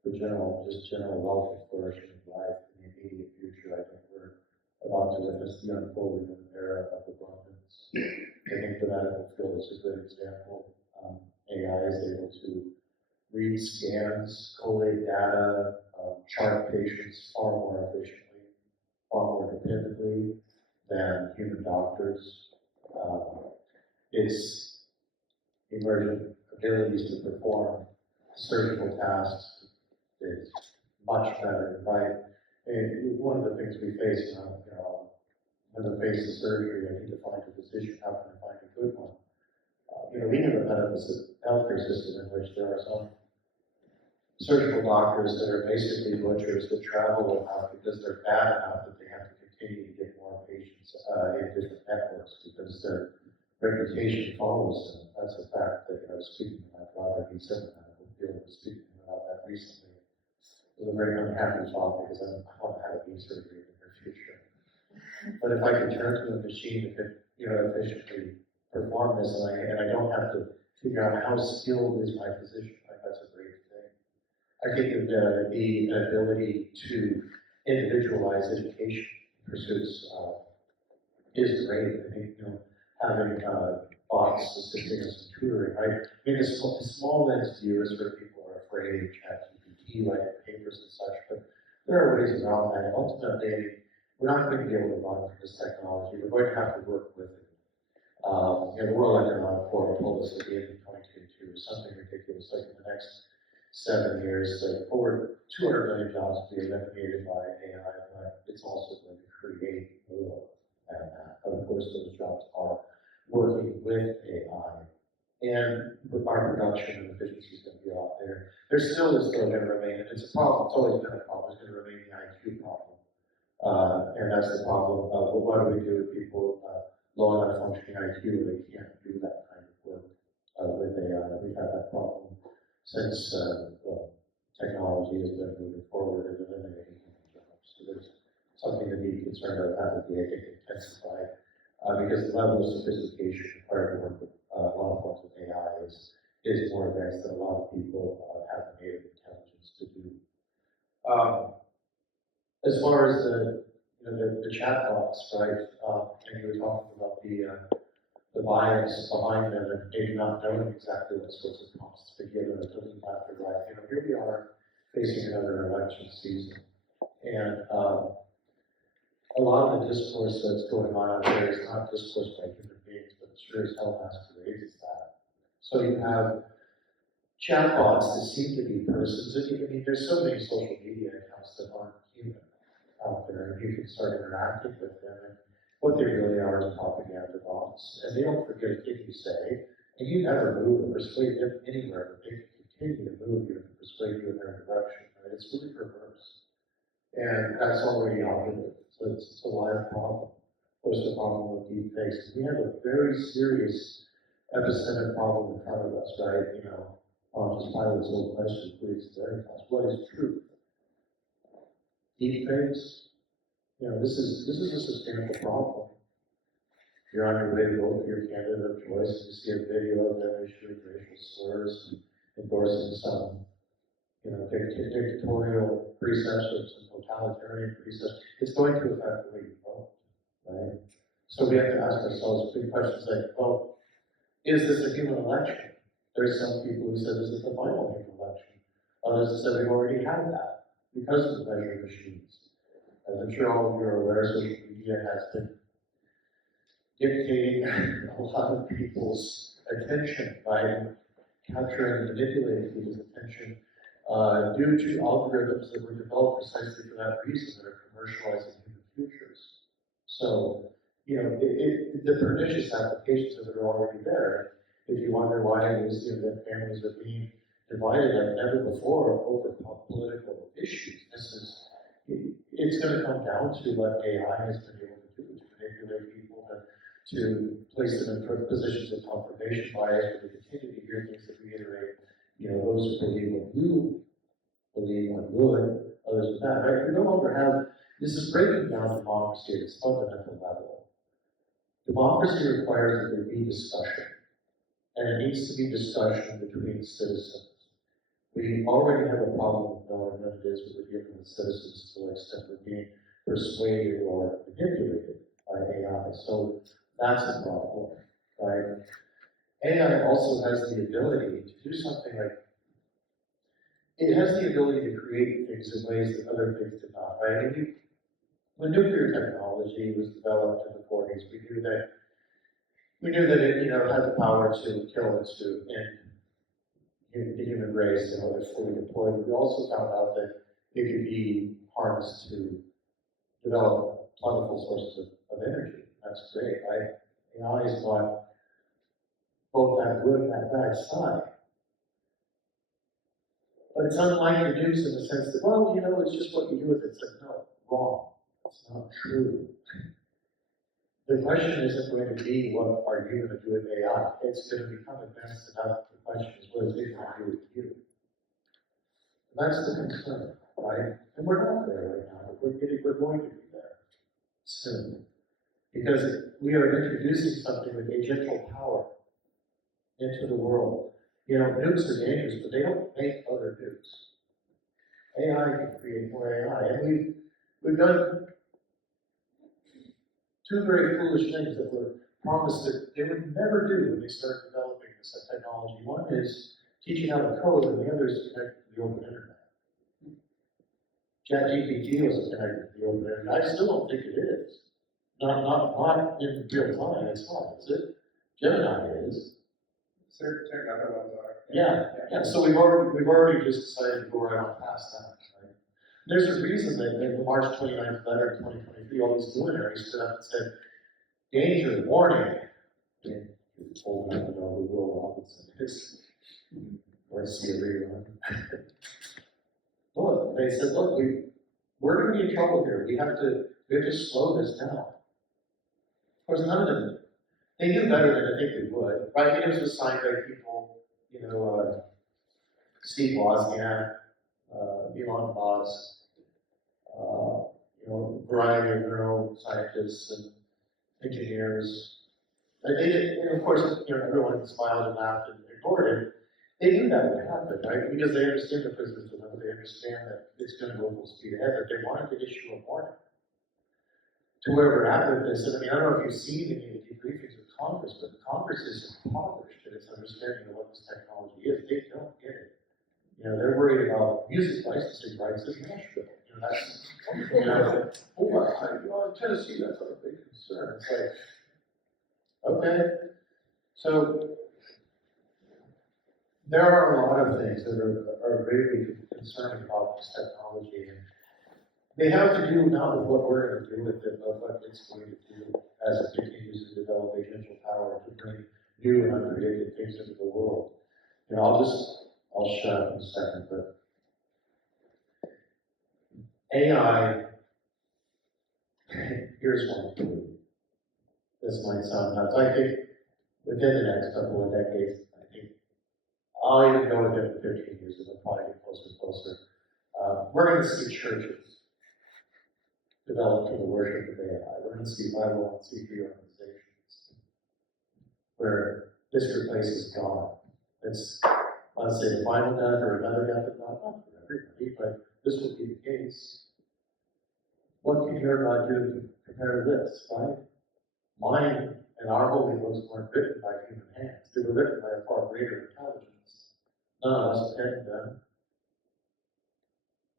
for general wealth and flourishing of life in the immediate future. I think we're about to witness the unfolding of an era of abundance. I think the medical field is a good example. AI is able to read scans, collate data, chart patients far more efficiently, far more dependably than human doctors. Its emergent abilities to perform surgical tasks is much better, right? And one of the things we face, when I face of surgery, I need to find a physician. How can I find a good one? We have a medical healthcare system in which there are some surgical doctors that are basically butchers that travel enough because they're bad enough that they have to continue to get more patients in different networks because their reputation follows them. That's a fact that I was speaking to my father. He said that. I was speaking about that recently. It was a very unhappy thought because I want to have a knee surgery in the near future. But if I can turn to a machine that could, efficiently perform this, and I don't have to figure out how skilled is my physician, like, that's a great thing. I think that the ability to individualize education pursuits is great. I think, having bots assisting us in tutoring, right? I mean, the small lens view is where people are afraid of ChatGPT, writing papers and such, but there are ways around that. Ultimately, we're not going to be able to run from this technology. We're going to have to work with it. The World Economic Forum told us at the end of 2022 something ridiculous, like in the next 7 years, that over 200 million jobs will be eliminated by AI, but it's also going to create more than that. But of course, those jobs are working with AI, and our production and efficiency is going to be out there. There still is going to remain, and it's a problem, it's always been a problem, it's going to remain the IQ problem. And that's the problem. What do we do with people low on functioning IQ? They can't do that kind of work with AI. We've had that problem since technology has been moving forward and eliminating human jobs. So there's something to be concerned about that would be, I think, intensified because the level of sophistication required to work with a lot of forms of AI is more advanced than a lot of people have the native intelligence to do. As far as the chat box, right, and you were talking about the bias behind them and maybe not knowing exactly what sorts of prompts to give and looking after right. Here we are facing another election season, and a lot of the discourse that's going on out there is not discourse by human beings, but sure as hell masquerades as that. So you have chatbots that seem to be persons, and I mean, there's so many social media accounts that aren't human out there, and you can start interacting with them, and what they really are is propaganda bots, and they don't forget a thing you say, and you never move or persuade them anywhere, but they can continue to move you and persuade you in their direction, right? It's really perverse, and that's already operative, so it's a live problem. Of course, the problem with deepfakes, we have a very serious epistemic problem in front of us, right? Just Pilate's old question, please, very fast. What is truth? Deepfakes, this is a substantial problem. If you're on your way to vote for your candidate of choice and you see a video of them issuing racial slurs and endorsing some, dictatorial precepts or some totalitarian precepts, it's going to affect the way you vote, right? So we have to ask ourselves big questions like, well, is this a human election? There's some people who said this is the final human election. Others have said we've already had that because of the measuring machines. As I'm sure all of you are aware, social media has been dictating a lot of people's attention by capturing and manipulating people's attention due to algorithms that were developed precisely for that reason, that are commercializing human futures. So, the pernicious applications of it are already there. If you wonder why it is that families are being divided like never before over political issues, it's going to come down to what AI has been able to do, to manipulate people, to place them in positions of confirmation bias, where they continue to hear things that reiterate, those who believe what you believe are good, others are bad, right? We no longer have, this is breaking down democracy at its fundamental level. Democracy requires that there be discussion, and it needs to be discussion between citizens. We already have a problem with knowing what it is that we're giving the citizens to the extent we're being persuaded or manipulated by AI. So that's a problem, right? AI also has the ability to do something like, it has the ability to create things in ways that other things did not, right? I mean, when nuclear technology was developed in the 40s, we knew that it, had the power to kill and to end the human race, if fully deployed. We also found out that it could be harnessed to develop plentiful sources of energy. That's great, right? AI is got both that good and that bad side. But it's unlike the news in the sense that, well, it's just what you do with it. It's like, no, wrong. It's not true. The question isn't going to be what are you going to do with AI. It's going to become advanced enough. The question is what is it going to do with you? And that's the concern, right? And we're not there right now. We're going to be there soon. Because we are introducing something with agential power into the world. You know, nukes are dangerous, but they don't make other nukes. AI can create more AI, and we've done two very foolish things that were promised that they would never do when they started developing this technology. One is teaching how to code, and the other is connected to the open internet. ChatGPT was connected to the open internet. I still don't think it is. Not in real time, it's not, is it? Gemini is. Certain other ones are. Yeah, so we've already just decided to go right on past that, right? There's a reason that in the March 29th letter of 2023, all these luminaries stood up and said, danger, warning. And you're told not to know who Will Robinson is, or see a rerun. Look, they said, look, we're gonna be in trouble here. We have to slow this down. Of course, none of them, they knew better than I think they would, right? It was signed by people, you know, Steve Wozniak, Elon Musk, you know, a variety of neuroscientists and engineers. And they did, and of course, you know, everyone smiled and laughed and ignored it. They knew that would happen, right? Because they understand the physics of it, they understand that it's going to go full speed ahead, that they wanted to issue a warning. To where we're at with this, and I mean, I don't know if you've seen any of the debriefings of Congress, but Congress is impoverished in its understanding of what this technology is. They don't get it. You know, they're worried about music licensing rights in Nashville. You know, that's, you know, oh my, you know, in Tennessee, that's not a big concern. It's like, okay, so there are a lot of things that are really concerning about this technology. And they have to do not with what we're going to do with it, but what it's going to do as it continues to develop agential power to bring new and unpredicted things into the world. You know, I'll shut up in a second, but AI, here's one clue. This might sound nuts. I think within the next couple of decades, I think I'll even go within 15 years, it'll probably get closer and closer. We're going to see churches develop to the worship of AI. We're going to see 501c3 organizations where this replaces God. It's, let's say, the final death or another death of God, not for everybody, but this will be the case. What can your God do compared to this, right? Mine and our holy books weren't written by human hands. They were written by a far greater intelligence. None of us penned them.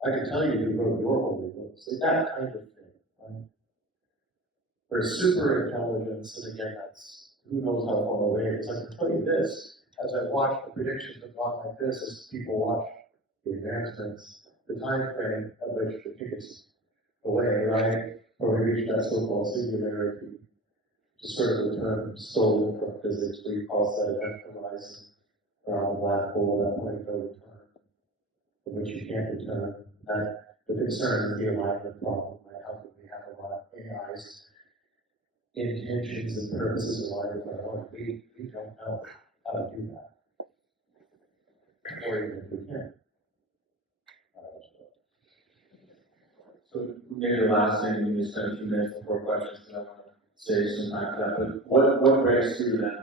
I can tell you who wrote your holy books. Like that kind of thing, right? Where super intelligence, and again, that's who knows how far away it is. I can tell you this, as I watch the predictions of God like this, as people watch the advancements, the time frame at which the tickets away, right? Or we reach that so-called singularity, to sort of return stolen from physics, where you cross that event horizon around the black hole, that point of no return, from which you can't return. That the concern is the alignment problem, right? How can we have a lot of AI's intentions and purposes aligned with our own? We don't know how to do that, or even if we can. So maybe the last thing, we just spend a few minutes before questions, because I want to save some time for that, but what breaks through then?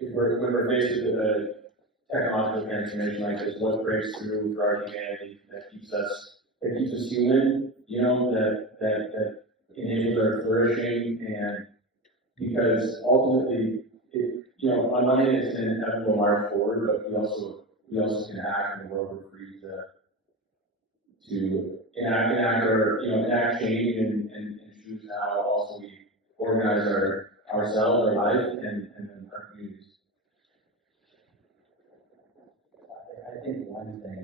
If when we're faced with a technological transformation like this, what breaks through for our humanity that keeps us human, you know, that enables our flourishing, and because ultimately, you know, on one hand it's an inevitable march forward, but we also can act in the world we're free to enact change and choose how also we organize ourselves, our life, and then our communities. I think one thing,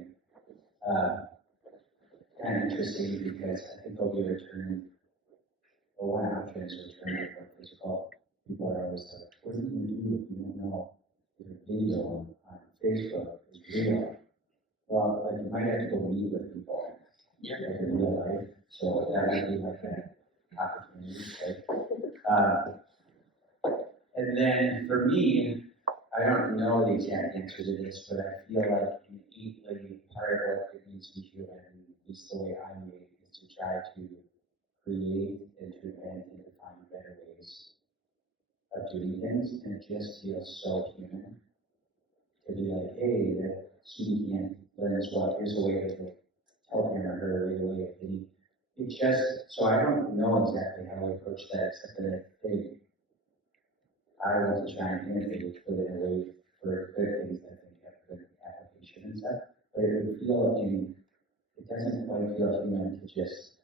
kind of interesting, because I think there'll be a return, or one option is return to what physical. People are always like, what are you going to do if you don't know if your video on Facebook is real? Well, like, you might have to go meet with people, like in real life, so that might be like an opportunity, right? And then for me, I don't know the exact answer to this, but I feel like innately part of what it means to be human, at least the way I made, is to try to create and to invent and to find better ways of doing things, and it just feels so human to be like, hey, that student can't learn as well, here's a way to help him or her, here's a way of getting. It just, so I don't know exactly how we approach that, except that, hey, I want to try and innovate, put it in a way for good things that they have good application and stuff, but it would feel it doesn't quite feel human to just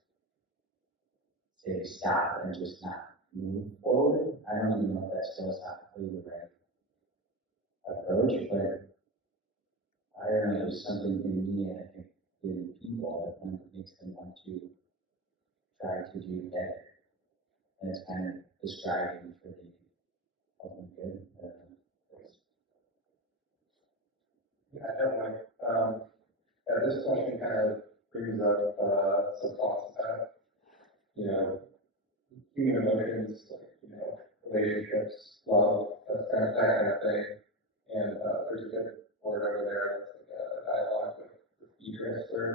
say stop and just not move forward. I don't even know if that's philosophically the right approach, but I don't know, there's something in me and I think in people that makes them want to try to do better. And it's kind of describing for the ultimate good. Yeah, definitely. This question kind of brings up some thoughts about, human emotions, like, relationships, love, that kind of thing. And there's a good board over there that's like a dialogue with Idris where,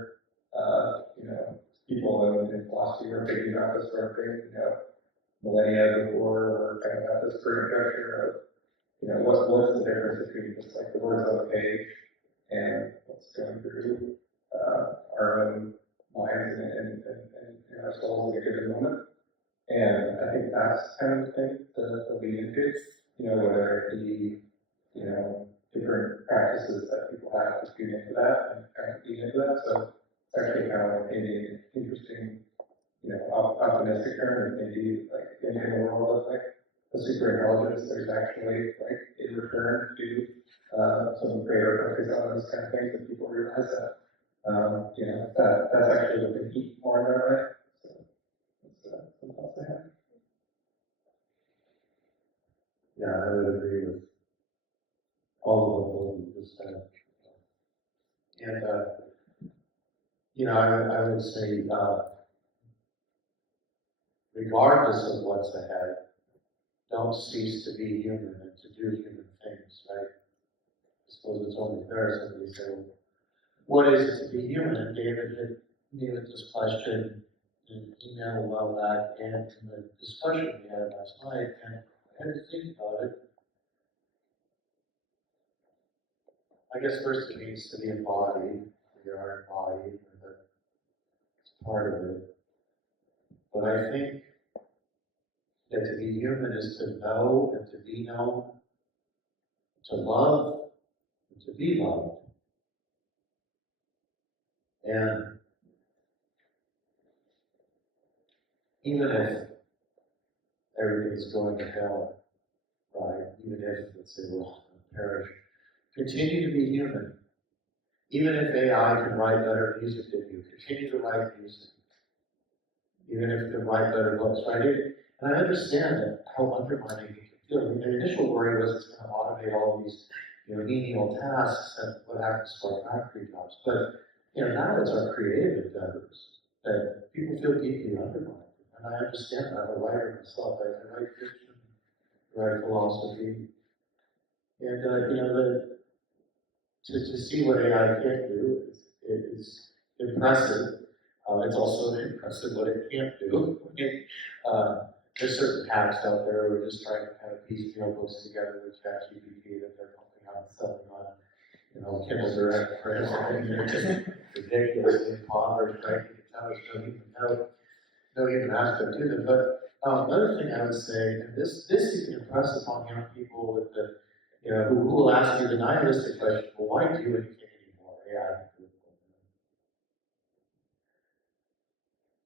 people in philosophy were thinking about this sort of thing, millennia before, or kind of got this current conjecture of, what's the difference between just like the words on the page and what's going through our own minds and our souls at a given moment. And I think that's kind of the thing to lead into, whether it be, different practices that people have to feed into that and kind of feed into that. So it's actually kind of like maybe an interesting, optimistic term, and maybe like in a world of like the super intelligence, there's actually like a return to some greater focus on those kind of things, that people realize that, that's actually what they keep more in their life. So that's some thoughts I have. Yeah, I would agree with all of what you just said. And, I would say, regardless of what's ahead, don't cease to be human and to do human things, right? I suppose it's only fair somebody say, well, what is it to be human? And David had given this question in an email a while back, and in the discussion we had last night, and I had to think about it. I guess first it means to be embodied. We are embodied, and that's part of it. But I think that to be human is to know and to be known, to love and to be loved. And even if everything's going to hell, right? Even if, let's say, we're all going to perish, continue to be human. Even if AI can write better music than you, continue to write music. Even if it can write better books, right? And I understand that how undermining it can feel. I mean, the initial worry was it's going to automate all of these, menial tasks and what happens to our factory jobs. But, now it's our creative endeavors that people feel deeply undermined. And I understand that. I'm a writer myself. I write fiction, I write philosophy. And, to see what AI can do is impressive. It's also impressive what it can't do. There's certain hacks out there who are just trying to kind of piecemeal books together with ChatGPT that they're pumping out and selling on, Kindle Direct print. And they're just ridiculously impoverished, right? You can tell there's no human aspect to them. But another thing I would say, and this you can impress upon young people with the, who will ask you the nihilistic question, well, why do anything anymore? AI.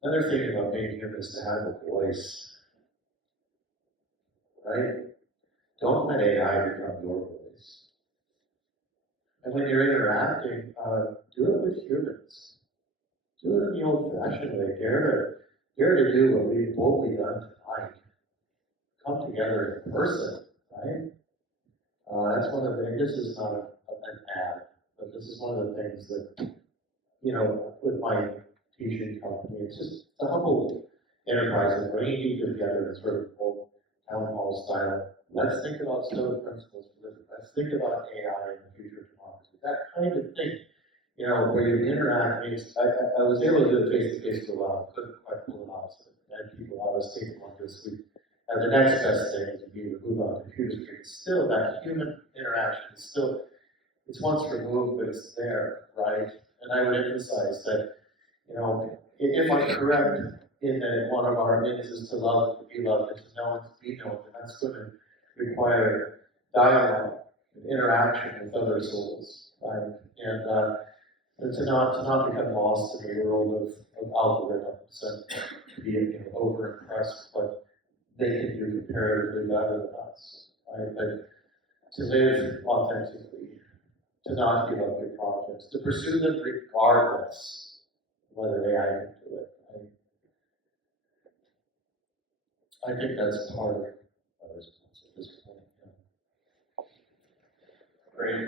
Another thing about being human is to have a voice, right? Don't let AI become your voice. And when you're interacting, do it with humans. Do it in the old-fashioned way. Dare to do what we've boldly done tonight. Come together in person, right? That's one of the things. This is not an ad, but this is one of the things that, with my teaching company, it's just a humble enterprise of bringing you together in sort of old town hall style. Let's think about Stoic principles for living. Let's think about AI in the future of democracy. That kind of thing, where you interact. I was able to do it face to face for a while. Couldn't quite pull it off. So and people always think about this, and the next best thing is we remove on computer screens. Still, that human interaction is still, it's once removed, but it's there, right? And I would emphasize that, you know, if I'm correct in that one of our needs is to love and to be loved and to know and to be known, then that's going to require dialogue and interaction with other souls, right? And to not become lost in the world of algorithms and to be, you know, over impressed with what they can do comparatively better than us, right? But to live authentically, to not give up your projects, to pursue them regardless of whether AI can do it. I think that's part of our response at this point. Yeah. Great.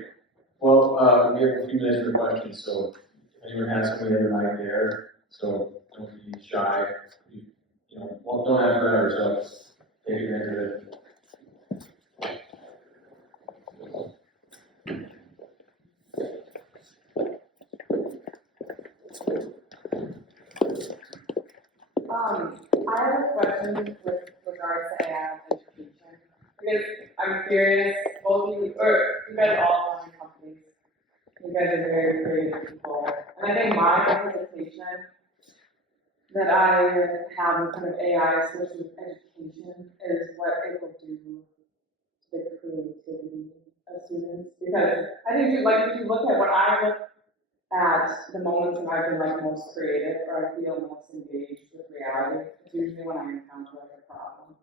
Well, we have a few minutes for questions, so if anyone has something they would like there, so don't be shy. You know, well, don't have forever, so take advantage of it. I have a question with regards to AI and education, because I'm curious, both of you, or you guys all run companies, you guys are very creative people, and I think my hesitation that I have in kind of AI, especially with education, is what it will do to the creativity of students, because I think if you look at what I look at the moments when I've been like most creative or I feel most engaged with reality, it's usually when I encounter like a problem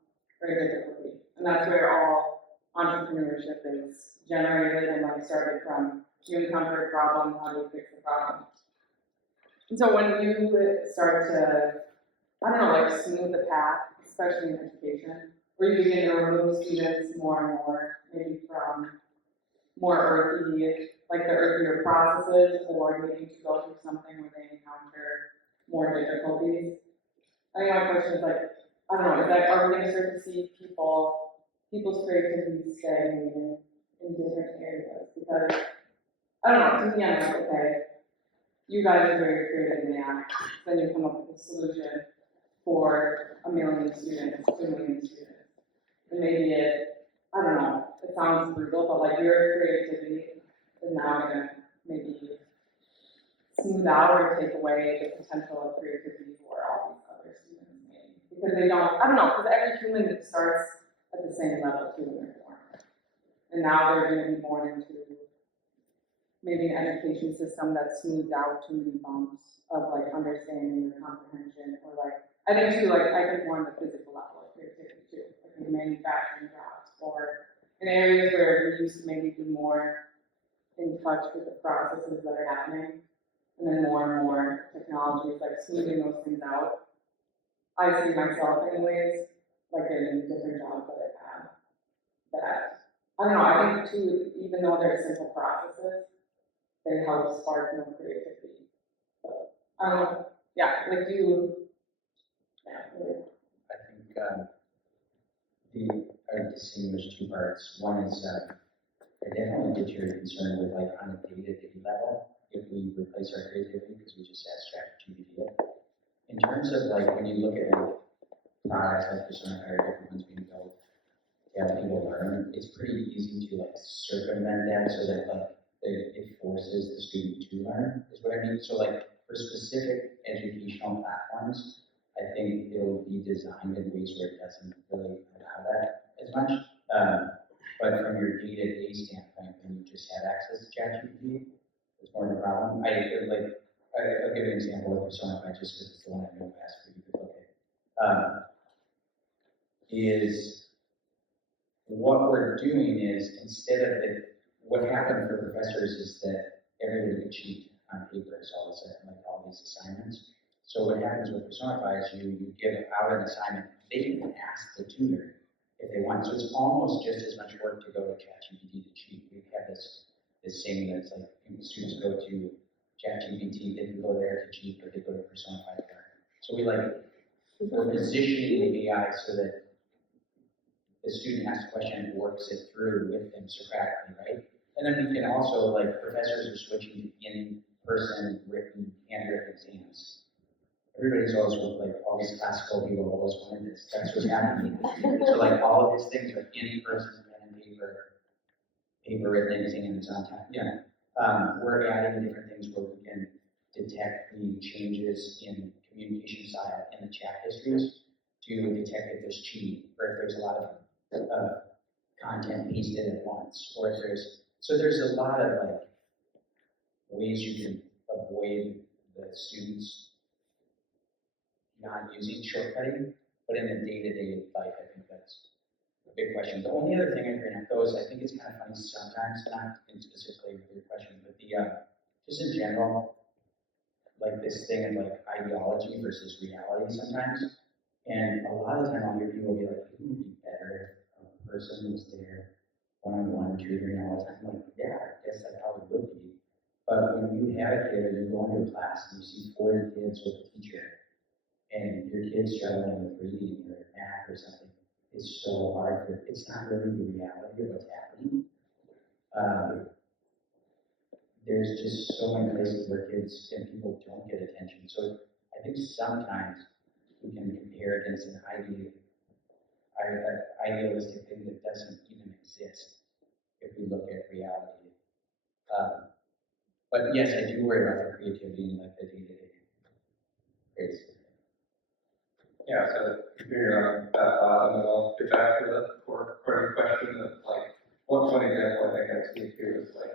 or a difficulty. And that's where all entrepreneurship is generated and like started from. You encounter a problem, how do you fix the problem? And so when you start to, I don't know, like smooth the path, especially in education, where you begin to remove students more and more, maybe from more earthy, like the earthier processes, or needing to go through something where they encounter more difficulties. I think my question is like, I don't know, are we going to start to see people's creativity stagnating in different areas? Because, I don't know, to me I'm like, okay, you guys are very creative in the app, then you come up with a solution for 1 million students, 2 million students. And maybe I don't know, it sounds brutal, but like your creativity is now gonna maybe smooth out or take away the potential of creativity for all these other students maybe. Because they don't, I don't know, because every human starts at the same level too when they're born. And now they're gonna be born into maybe an education system that's smoothed out too many bumps of like understanding or comprehension or like, I think too, like I think more on the physical level of creativity too, like in manufacturing jobs or in areas where we used to maybe be more in touch with the processes that are happening, and then more and more technology is like smoothing those things out. I see myself anyways, like in different jobs that I've had, that, I don't know, I think too, even though they're simple processes, they help spark more creativity. So, I don't know, yeah, like I think I would distinguish 2 parts. One is I definitely get your concern with like on a day-to-day level if we replace our creativity because we just ask ChatGPT it. In terms of like when you look at like products like Personifier, different ones being built to have people learn, it's pretty easy to like circumvent that so that like it forces the student to learn, is what I mean. So like for specific educational platforms, I think it'll be designed in ways where it doesn't really allow that as much. But from your day-to-day standpoint, when you just have access to ChatGPT, it's more of a problem. I'll give an example with Personify just because it's the one I know best for you to look at. Is what we're doing is instead of what happened for professors is that everybody could cheat on papers all of a sudden, like all these assignments. So what happens with Personify is you give out an assignment, they can ask the tutor if they want. So it's almost just as much work to go to ChatGPT to cheat. We have this saying that's like students go to ChatGPT, they can go there to cheat, but they go to Personify to learn. So we're positioning the AI so that the student asks a question and works it through with them Socratically, right? And then we can also, like, professors are switching to in-person written, handwritten exams. everybody's always worked, like, all these classical people always wanted this, that's what's happening. So like, all of these things are in person, pen and paper written, anything, and it's on time, we're adding different things where we can detect the changes in communication style in the chat histories to detect if there's cheating, or if there's a lot of content pasted at once, or if there's a lot of like ways you can avoid the students not using shortcutting, but in the day-to-day life, I think that's a big question. The only other thing I bring up though is I think it's kind of funny sometimes, not in specifically with your question, but just in general, like this thing of like ideology versus reality sometimes. And a lot of the time I'll hear people be like, it would be better if a person was there one-on-one tutoring all the time. I'm like, yeah, I guess that probably would be. But when you have a kid or you go into a class and you see 40 kids with a teacher and your kid's struggling with reading or math or something, it's so hard it's not really the reality of what's happening. There's just so many places where kids and people don't get attention. So I think sometimes we can compare against an idealistic thing that doesn't even exist if we look at reality. But yes, I do worry about the creativity and like the day-to-day grades. Yeah, so continuing on that thought, and then I'll get back to the core question of like, one example I think I speak to is like,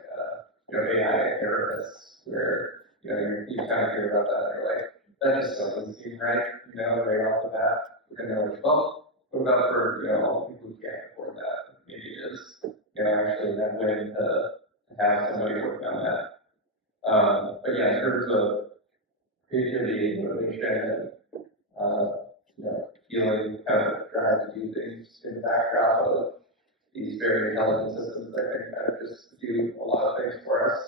AI therapists, where, you kind of hear about that, and you're like, that just doesn't seem right, right off the bat. And they're like, well, what about for, all the people who can't afford that? Maybe it is, actually that way to have somebody work on that. But yeah, in terms of creativity and motivation and, feeling kind of drive to do things in the backdrop of these very intelligent systems, I think kind of just do a lot of things for us.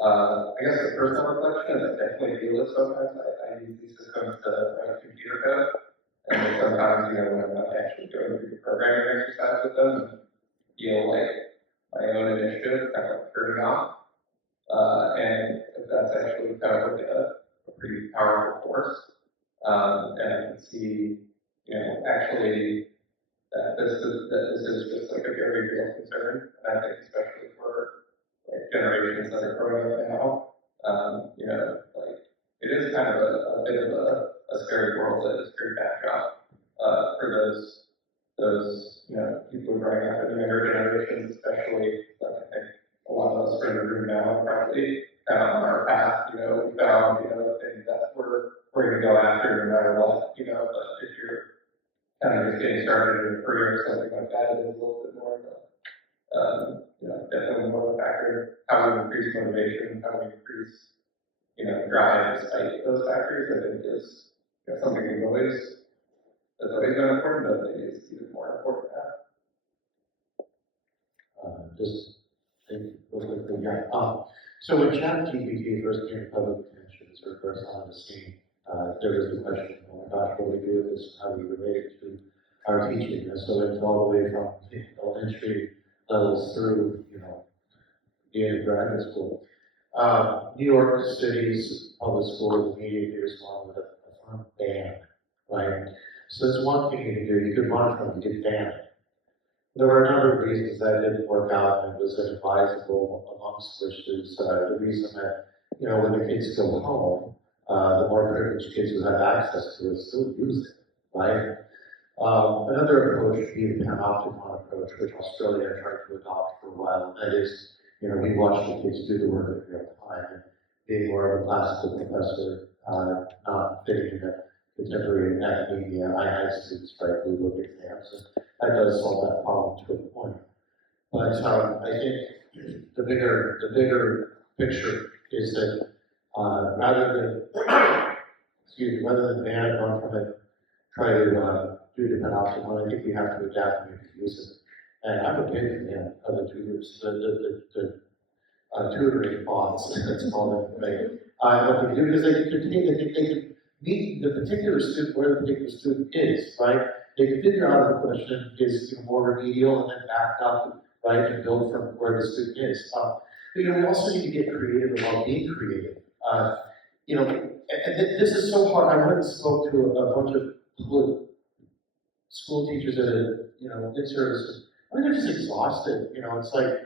I guess the personal reflection is I definitely feel it sometimes. I use these systems to write computer code, and then sometimes, when I'm not actually going through the programming exercise with them, and feel like my own initiative kind of turning off. And that's actually kind of like a pretty powerful force. And I can see, actually that this is just like a very real concern. And I think especially for like generations that are growing up now, like it is kind of a bit of a scary world, a scary backdrop for those people who are growing up in the younger generations, especially like I think a lot of us are in the room now probably kind of on our path, we found, things that we're going to go after no matter what, but if you're kind of just getting started in a career or something like that, it is a little bit more of a, definitely more of a factor. How we increase motivation, how we increase, drive despite those factors, I think is something that's always been important, but maybe it's even more important now. Just think real quickly, yeah. So when ChatGPT first came to public attention, or first on the scene, there was the question, oh my gosh, what do we do with this? How do we relate it to our teaching? And so it's all the way from elementary levels through, the end of graduate school. New York City's public schools immediately respond with a firm ban, right? So that's one thing you can do. You could run from it, you could ban it. There were a number of reasons that didn't work out, and it was inadvisable amongst which is the reason that, when the kids go home, the more privileged kids who have access to it still use it, right? Another approach would be the panopticon approach, which Australia tried to adopt for a while, and that is, we watch the kids do the work in real time, and being more of a classical professor, not fitting in the contemporary academia, I had students write blue book exams, and that does solve that problem to a point. But I think the bigger picture is that rather than ban one from it, try to do the panopticon, I think we have to adapt and make use of it. And I'm a big fan of the tutors, the tutoring bots, that's called it, right? What they do is they can meet the particular student where the particular student is, right? They can figure out if the question is more remedial and then back up, right, and build from where the student is. But we also need to get creative about being creative. you know, this is so hard. I went and spoke to a bunch of school teachers that are, you know, in services. I mean, they're just exhausted, you know, it's like,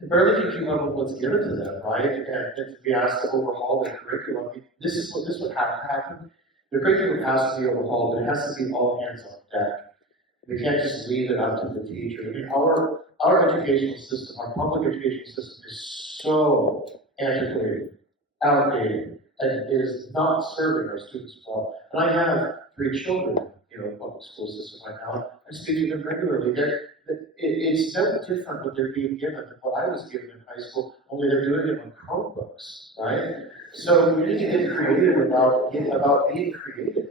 they barely can keep up with what's given to them, right? And to be asked to overhaul their curriculum, I mean, this would have to happen. The curriculum has to be overhauled, but it has to be all hands on deck. We can't just leave it up to the teacher. I mean, our educational system, our public educational system is so antiquated, outdated, and is not serving our students well. And I have 3 children, you know, in the public school system right now. I speak to them regularly. It's no different what they're being given than what I was given in high school, only they're doing it on Chromebooks, right? So we need to get creative about being creative.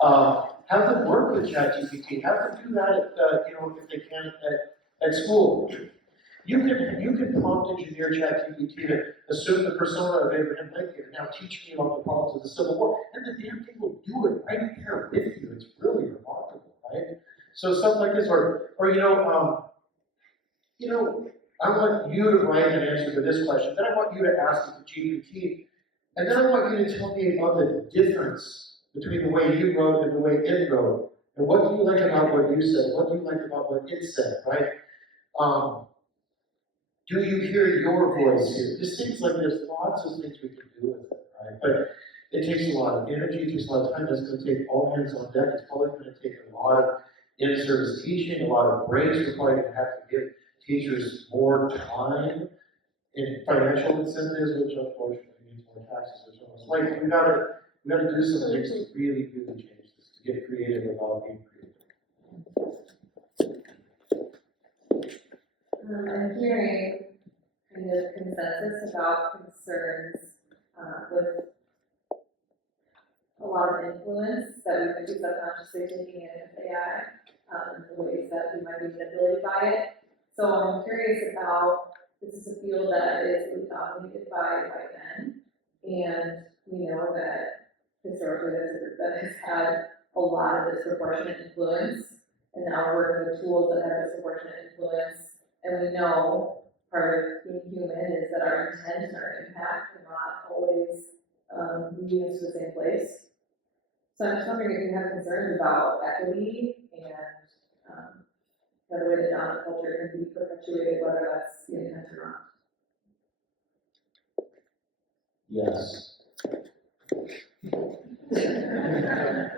Have them work with ChatGPT. Have them do that at, you know, if they can at school. You can prompt engineer ChatGPT to assume the persona of Abraham Lincoln and now teach me about the problems of the Civil War, and the damn thing will do it right there with you. It's really remarkable, right? So stuff like this, or I want you to write an answer to this question. Then I want you to ask it to GPT, and then I want you to tell me about the difference between the way you wrote and the way it wrote. And what do you like about what you said? What do you like about what it said, right? Do you hear your voice here? Just things like there's lots of things we can do with it, right? But it takes a lot of energy, it takes a lot of time. It's going to take all hands on deck. It's probably going to take a lot of in-service teaching, a lot of breaks. We're probably going to have to give teachers more time in financial incentives, which unfortunately means more taxes, which almost like we gotta do some things to really, really change this, to get creative about being creative. I'm hearing kind of consensus about concerns with a lot of influence that we might be subconsciously taking in with AI, the ways that we might be manipulated by it. So I'm curious about, this is a field that is really dominated by men, and we know that historically that's a group that has had a lot of disproportionate influence, and now we're working with tools that have disproportionate influence. And we know part of being human is that our intent and our impact are not always leading us to the same place. So I'm just wondering if you have concerns about equity and the way the dominant culture can be perpetuated, whether that's the intent or not. Yes.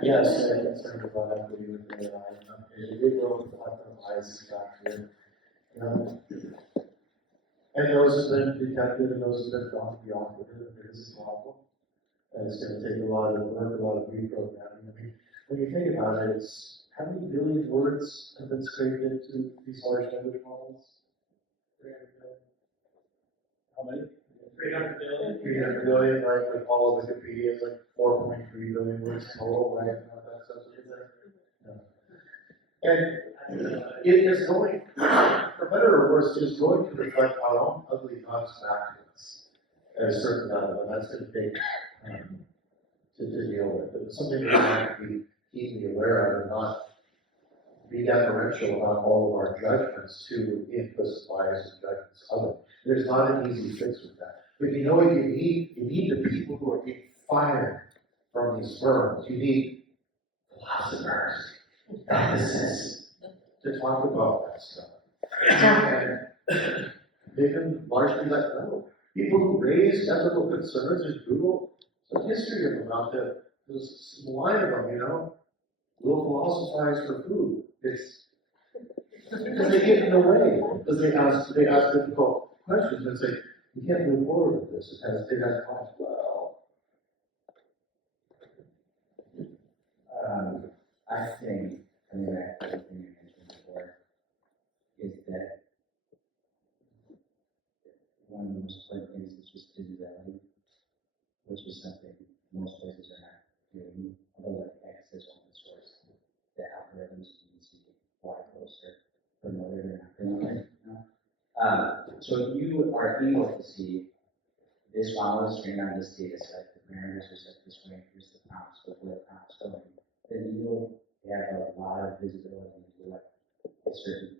Yes, I'm concerned about equity with AI. It will reflect on biases back here. You know? And those have been detected and those have been found to be awkward, and this is a problem. And it's going to take a lot of work, a lot of reprogramming. I mean, when you think about it, it's how many billion words have been scraped into these large language models? 300 billion. How many? 300 billion. 300 billion, right? Like all of Wikipedia is like 4.3 billion words total, right? And all that stuff. Yeah. And it is going, for better or worse, it is going to reflect our own ugly thoughts back to us at a certain level, and that's going to take time to deal with. It's something we have to be keenly aware of and not be deferential about all of our judgments to the implicit bias and judgments of it. There's not an easy fix with that. But you know what you need? You need the people who are being fired from these firms. You need philosophers, ethicists, to talk about that stuff. And they've been largely let go. People who raise ethical concerns in Google, some history of them out there. There's some line of them, you know. We'll philosophize for food. It's because they get in the way. Because they ask difficult questions and say, we can't move forward with this. It has cost. Well. I think, coming back to everything you mentioned before, is that one of the most important things is just visibility, which is something most places are not doing, although like access open source, the algorithms you can see why posts are promoted or not promoted. So you are able to see this model is trained on this data set, the parameters are set this way, here's the prompts, where the prompts going, then you'll have a lot of visibility into what certain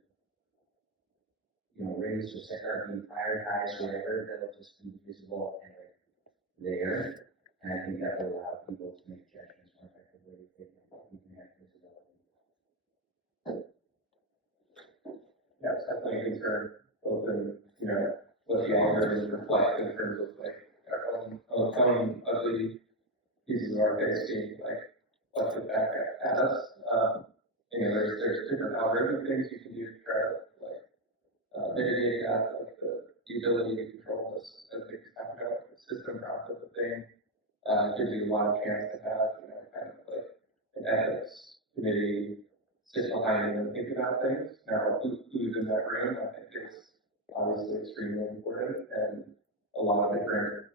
rates or set are being prioritized, whatever, that'll just be visible and there. And I think that will allow people to make judgments more effectively if they can have visibility. Yeah, it's definitely a concern, both in, what the algorithms reflect in terms of like our own ugly pieces of our face being like reflected back at us. There's different algorithmic things you can do to try to mitigate that, like the ability to control this, as we talked about, the system prompt of the thing, gives you a lot of chance to have, kind of like an ethics committee sit behind and think about things. Now, who's in that room, I think is obviously extremely important, and a lot of different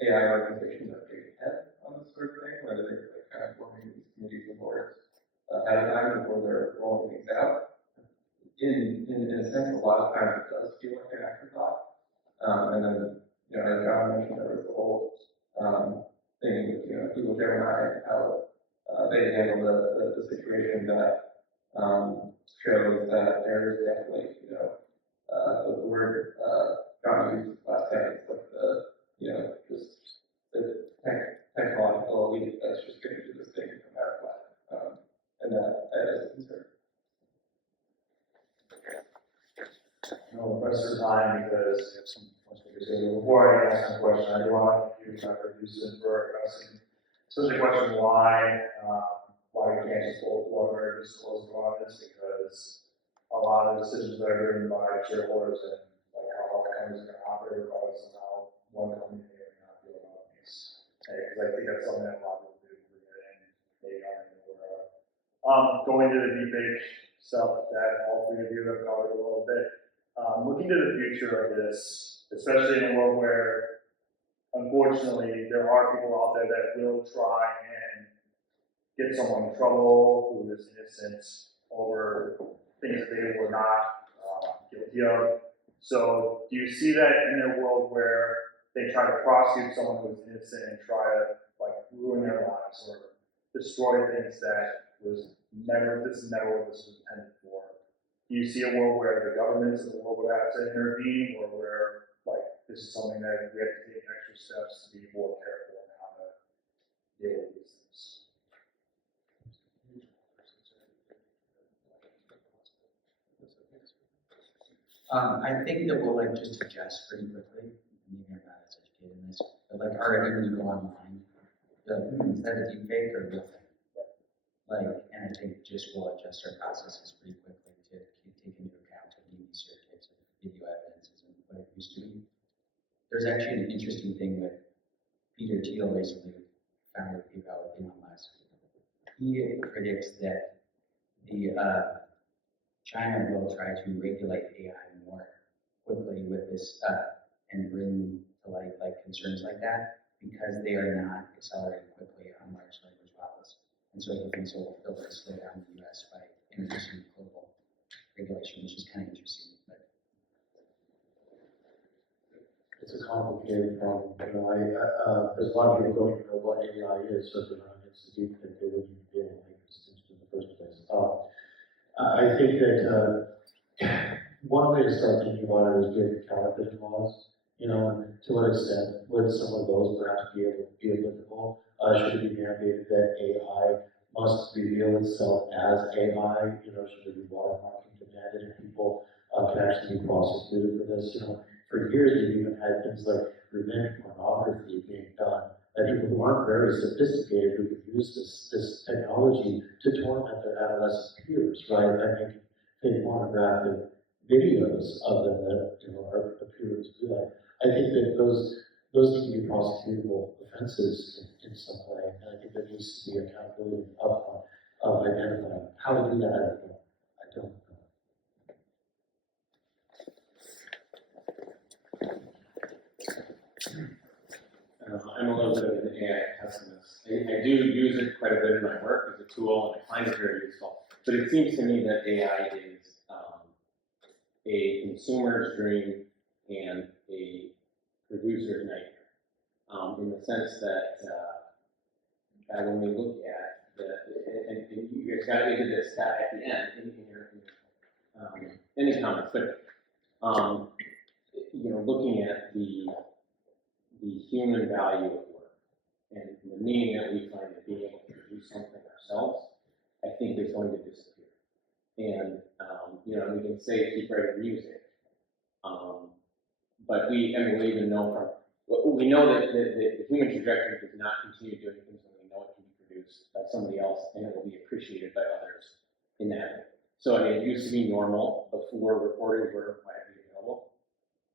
AI organizations are getting ahead on this sort of thing, whether they're like kind of forming these committees and boards ahead of time before they're rolling things out. In a sense, a lot of times it does feel like an afterthought. And then, as John mentioned, there was the whole thing with, Google Gemini, how they handle the situation that shows that there is definitely, the word John used last time, it's like just the technological elite that's just going to do this thing no matter what. And that is a concern. No, press for time because we have some more speakers here. Before I ask some question, I do want to thank Dr. Houston for addressing especially the question why we can't just pull the plug or disclose the this, because a lot of decisions that are driven by shareholders and like how the company's going to operate regardless of how one company may or may not feel about these. Because I think that's something that a lot of people do forget and maybe aren't even aware of. Going to the deepfake stuff that all three of you have covered a little bit. Looking to the future of this, especially in a world where, unfortunately, there are people out there that will try and get someone in trouble who is innocent over things that they were not guilty of. So, do you see that in a world where they try to prosecute someone who is innocent and try to ruin their lives or destroy things that this is never what this was intended for? Do you see a world where the governments of the world would have to intervene, or where this is something that we have to take extra steps to be more careful in how to deal with these things? I think that we'll just adjust pretty quickly. Maybe I'm not as educated in this, but already when you go online, is that a deep fake or real thing? And I think just we'll adjust our processes pretty quickly to take into account what these types of video evidence isn't what it used to be. There's actually an interesting thing with Peter Thiel recently found a paper out with Elon Musk. He predicts that China will try to regulate AI more quickly with this and bring to light concerns like that because they are not accelerating quickly on large language models. And so he thinks it will further slow down the US by introducing global regulation, which is kind of interesting. But it's a complicated problem. There's a lot of people don't even know what AI is, so they're not institute that they wouldn't even be able to make this distinction in the first place. I think that one way to start thinking about it is with counterfeiting laws. And to what extent would some of those perhaps be applicable? Should it be mandated that AI must reveal itself as AI? Should there be watermarking demanded, and people can actually be prosecuted for this? For years we've even had things like revenge pornography being done, that people who aren't very sophisticated who could use this technology to torment their adolescent peers, right? And making fake pornographic videos of them that appear to be like. I think that those need to be prosecutable offenses in some way, and I think there needs to be accountability upfront of identifying how to do that. I don't know. I'm a little bit of an AI pessimist. I do use it quite a bit in my work as a tool, and I find it very useful. But it seems to me that AI is a consumer's dream and a producer's nightmare, in the sense that when we look at and you guys got into this at the end in your any comments, but looking at the the human value of work and the meaning that we find in being able to do something ourselves, I think is going to disappear. And, you know, we can say keep writing music, but we even know we know that the human trajectory does not continue doing things when we know it can be produced by somebody else and it will be appreciated by others in that way. So, I mean, it used to be normal before recordings were widely available.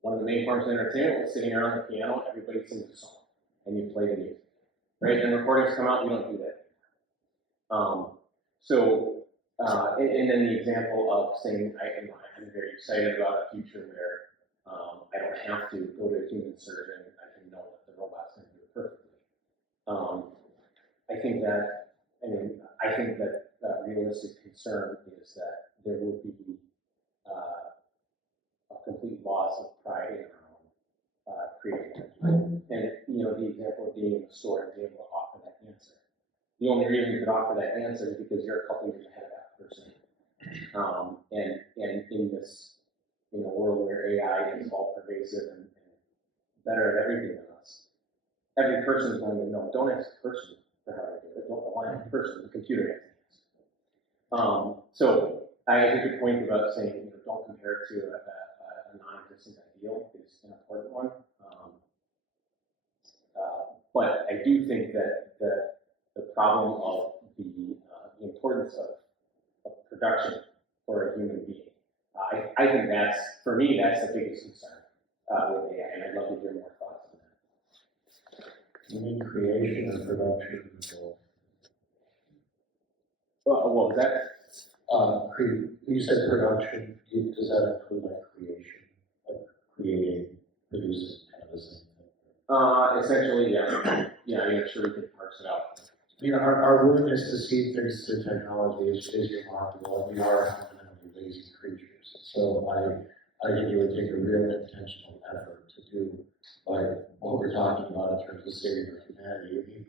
One of the main forms of entertainment was sitting around the piano, everybody sings a song, and you play the music, right? And recordings come out, we don't do that. And then the example of saying, I'm very excited about a future where I don't have to go to a human surgeon, I can know that the robot's going to do it perfectly. I think that realistic concern is that there will be a complete loss of pride in our own creativity. And, you know, the example of being in the store and being able to offer that answer. The only reason you could offer that answer is because you're a couple years ahead of that person. And in a world where AI is all pervasive and better at everything than us, every person is going to know. Don't ask a person for how to do it. Don't rely on the person. The computer has the answer. So I think your point about saying, you know, don't compare it to a non-existent ideal is an important one. But I do think that the problem of the importance of production for a human being, I think that's, for me, that's the biggest concern with AI, and I'd love to hear more thoughts on that. You mean creation and production? What was that? You said production, does that include like creation, like creating, producing, kind of the same thing? Essentially, yeah. Yeah, I'm sure we could parse it out. You know, our willingness to see things through technology is remarkable. We are fundamentally lazy creatures. So I think it would take a real intentional effort to do like what we're talking about in terms of saving our humanity. I mean,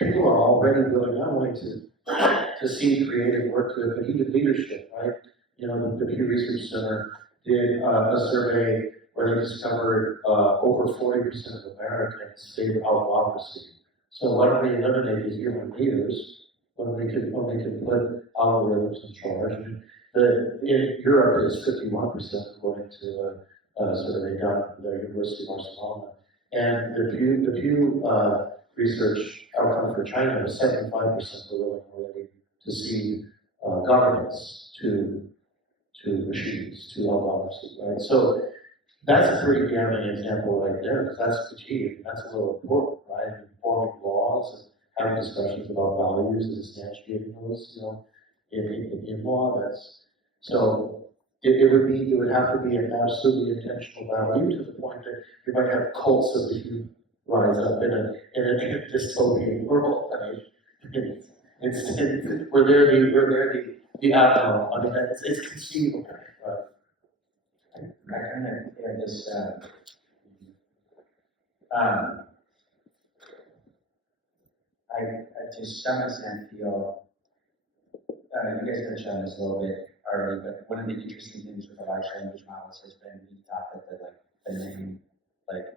people are already willing not only to see creative work to it, but even leadership, right? You know, the Pew Research Center did a survey where they discovered over 40% of Americans favor autocracy. So why don't we eliminate these human leaders when we can put algorithms in charge? In Europe, it's 51% according to a survey done at the University of Barcelona. And the Pew research outcome for China was 75% were willing already to see governance to machines, to autocracy, right? So that's a pretty damning example right there, because that's the key. That's a little important, right? Informing laws and having discussions about values and instantiating those, you know, in law. So it would have to be an absolutely intentional value to the point that you might have cults of the human rise up in a dystopian world. I mean, we're there the outcome. I mean, it's conceivable, right? I kind of have this, I to some extent feel, you guys touched on this a little bit already, but one of the interesting things with the large language models has been we thought that the main, like,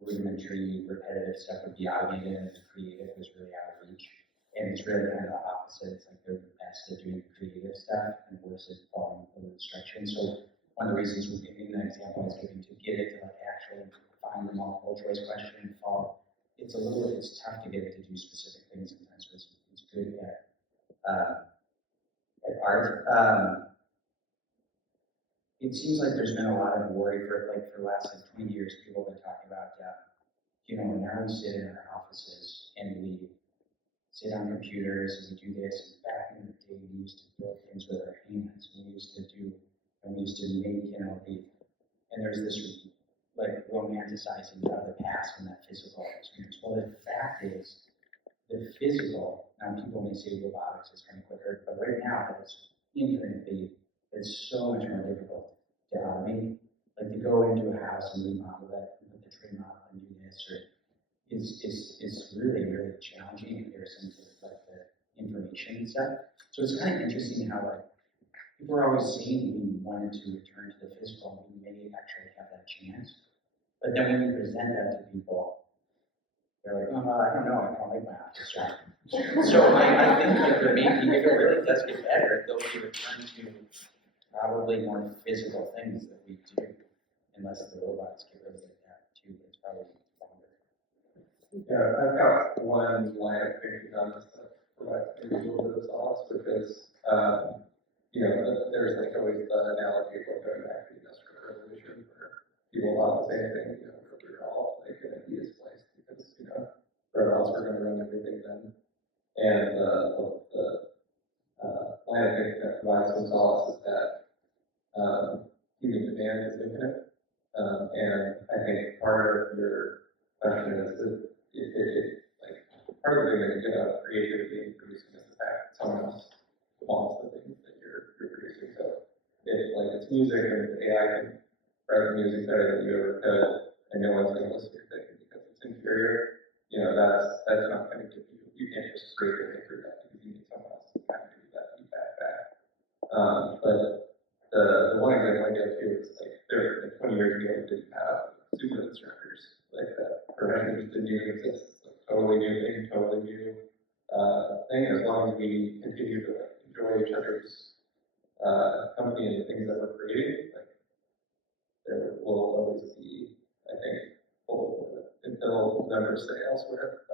rudimentary, repetitive stuff would be outdated and the creative was really out of reach. And it's really kind of the opposite. It's like they're the best at doing creative stuff and worse at following the instructions. So one of the reasons in the example I was giving to get it to like actually find the multiple choice question and follow, it's tough to get it to do specific things sometimes, but it's good at art. It seems like there's been a lot of worry for the last 20 years, people have been talking about, you know, now we sit in our offices and we sit on computers and we do this. And back in the day, we used to build things with our hands. We used to make, you know, and there's this like romanticizing of the past and that physical experience. Well, the fact is, the physical, now people may say robotics is kind of quicker, but right now it's so much more difficult to automate. Like to go into a house and remodel it and put the trim up and do this, or is really, really challenging in comparison to like the information and stuff. So it's kind of interesting how like people are always saying we wanted to return to the physical and we may actually have that chance. But then when you present that to people, they're like, oh, no, I don't know, I don't like my office job. So I think like they're making, if it really does get better, they'll be returned to probably more physical things that we do, unless the robots get rid of that too, it's probably longer. Yeah, I've got one line of thinking on this that provides maybe a little bit of solace, which is, there's like always the analogy of going back to the Industrial Revolution, where people thought the same thing, where we were all like going to be displaced because, robots were going to run everything then. And the line of thinking that provides some solace is that human demand is infinite. And I think part of your question is that like, part of the thing that you get out of creativity and producing is the fact that someone else wants the things that you're producing. So if like it's music and AI can write the music better than you ever could, and no one's going to listen to your thing because it's inferior, that's not going to give you can't just create your thing through that because you need someone else to kind of give you that feedback back. But the one example I give too is like there like 20 years ago we didn't have super instructors like that. Profession just didn't even exist. It's like totally new thing, totally new thing. As long as we continue to like, enjoy each other's company and the things that we're creating, like there will always be, I think, until numbers say elsewhere.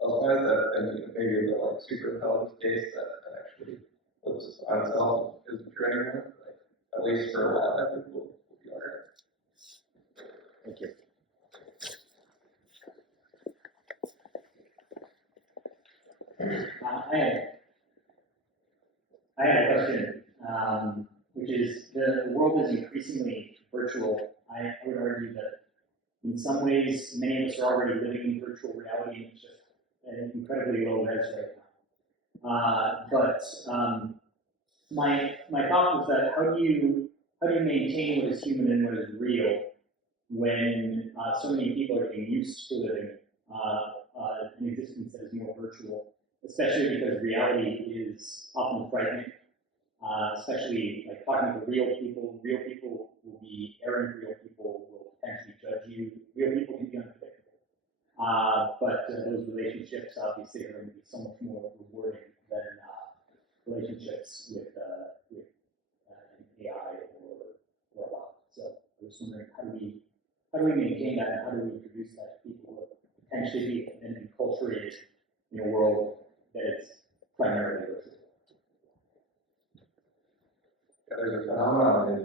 Elsewhere that and maybe the like super intelligent case that actually lives on itself isn't true anymore. Like at least for a while, I think we'll be alright. Thank you. I had a question, which is the world is increasingly virtual. I would argue that in some ways, many of us are already living in virtual reality, and it's just an incredibly low res right now. But my thought was that how do you maintain what is human and what is real when so many people are getting used to living an existence that is more virtual, especially because reality is often frightening. Especially like talking to real people will be errant, real people will potentially judge you, real people can be unpredictable. But those relationships obviously are going to be so much more rewarding than relationships with an AI or a bot. So I was wondering how do we maintain that and how do we introduce that to people who are potentially be enculturated in a world that is primarily virtual? Yeah, there's a phenomenon in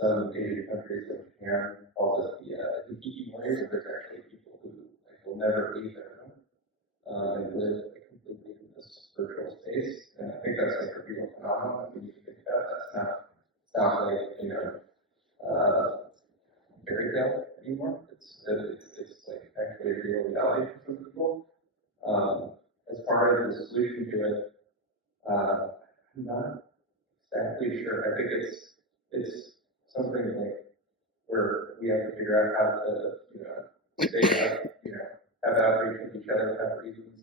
some Asian countries like Japan called it the hikikomori, where there's actually people who like, will never leave their home and live like, completely in this virtual space. And I think that's like a real phenomenon that we need to think about. It's not like fairy tale anymore. It's like actually a real reality for some people. As far as the solution to it, I'm not exactly sure. I think it's something like where we have to figure out how to, stay up, have outreach with each other, have reasons,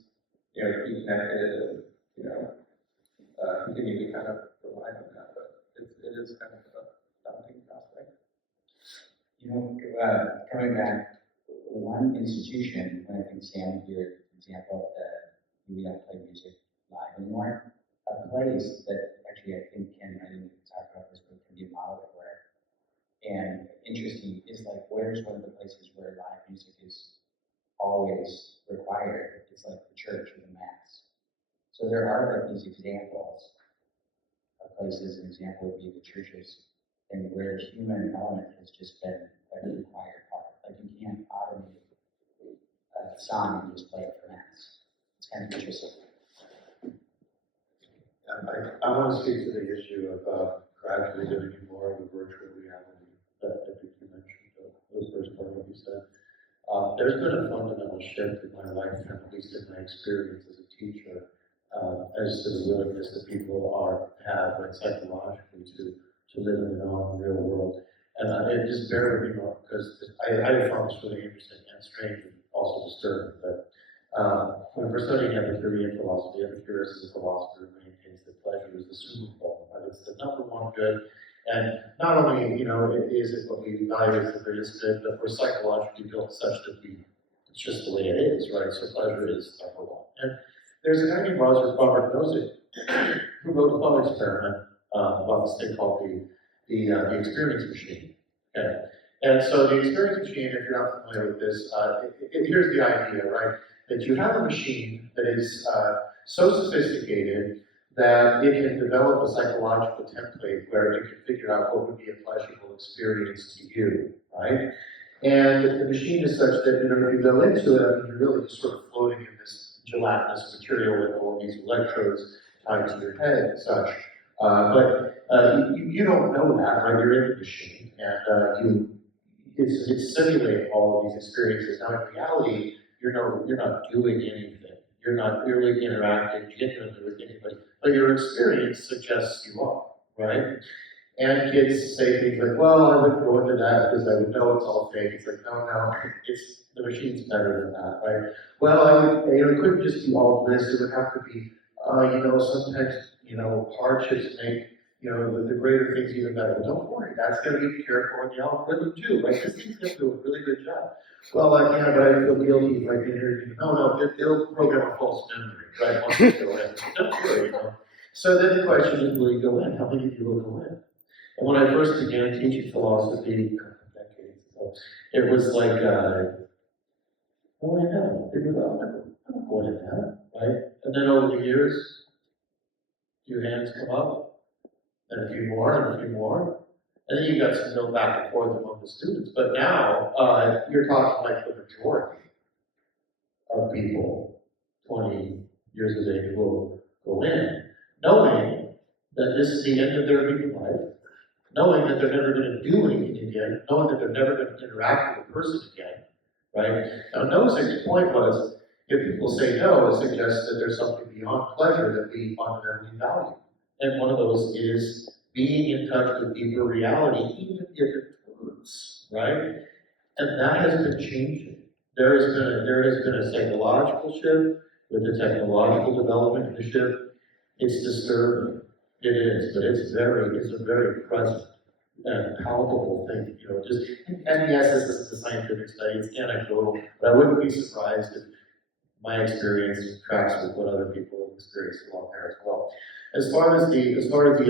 keep connected, and, continue to kind of rely on that. But it is kind of a daunting prospect. Coming back, one institution, when I think Sam gave an example that we don't play music live anymore, a place that actually I think Ken, I didn't talk about this, but can be a model for it. And interesting is like, where's one of the places where live music is always required? It's like the church or the mass. So there are like these examples of places. An example would be the churches, and where the human element has just been like a required part. Like you can't automate a song and just play it for mass. It's kind of interesting. I want to speak to the issue of gradually living in more of a virtual reality that I think you mentioned, the first part of what you said. There's been a fundamental shift in my life, and at least in my experience as a teacher, as to the willingness that people have like, psychologically to live in their own real world. And it just bear with me more, because I found this really interesting and strange and also disturbing. But when we're studying Epicurean philosophy, Epicurus is a philosopher who maintains that pleasure is the superpower, right? It's the number one good, And not only, is it what we value as the greatest good, but we're psychologically built such that it's just the way it is, right? So pleasure is number one. And there's a guy named Robert Nozick who wrote a thought experiment about this thing called the experience machine. Okay. And so the experience machine, if you're not familiar with this, here's the idea, right? That you have a machine that is so sophisticated that it can develop a psychological template where it can figure out what would be a pleasurable experience to you, right? And the machine is such that, if you go into it, I mean, you're really just sort of floating in this gelatinous material with all these electrodes tied to your head and such. But you don't know that, right? You're in the machine, and it's simulating all of these experiences. Now, in reality, you're not doing anything. You're not really interacting genuinely with anybody, but your experience suggests you are, right? And kids say things like, well, I wouldn't go into that because I would know it's all fake. It's like, no, the machine's better than that, right? Well, it couldn't just be all bliss. It would have to be, sometimes, hardships make, the greater things even better. Well, don't worry, that's going to be careful in the algorithm too, right? This thing's going to do a really good job. Well, but I feel guilty if I did it. No, it'll program a false memory, right? Once you go in. Don't worry, So then the question is, will you go in? How many of you will go in? And when I first began teaching philosophy, decades ago, it was like, I know, I'm going in that, right? And then over the years, a few hands come up, and a few more, and a few more. And then you got some go back and forth among the students. But now, you're talking like the majority of people, 20 years of age, will go in, knowing that this is the end of their human life, knowing that they're never going to do anything again, knowing that they're never going to interact with a person again, right? Now, Nozick's point was, if people say no, it suggests that there's something beyond pleasure that we fundamentally value. And one of those is being in touch with deeper reality, even if it hurts, right? And that has been changing. There has been a psychological shift with the technological development in the shift. It's disturbing. It is, but it's a very present and palpable thing, and yes, this is a scientific study, it's anecdotal, but I wouldn't be surprised if my experience tracks with what other people have experienced along there as well. As far as the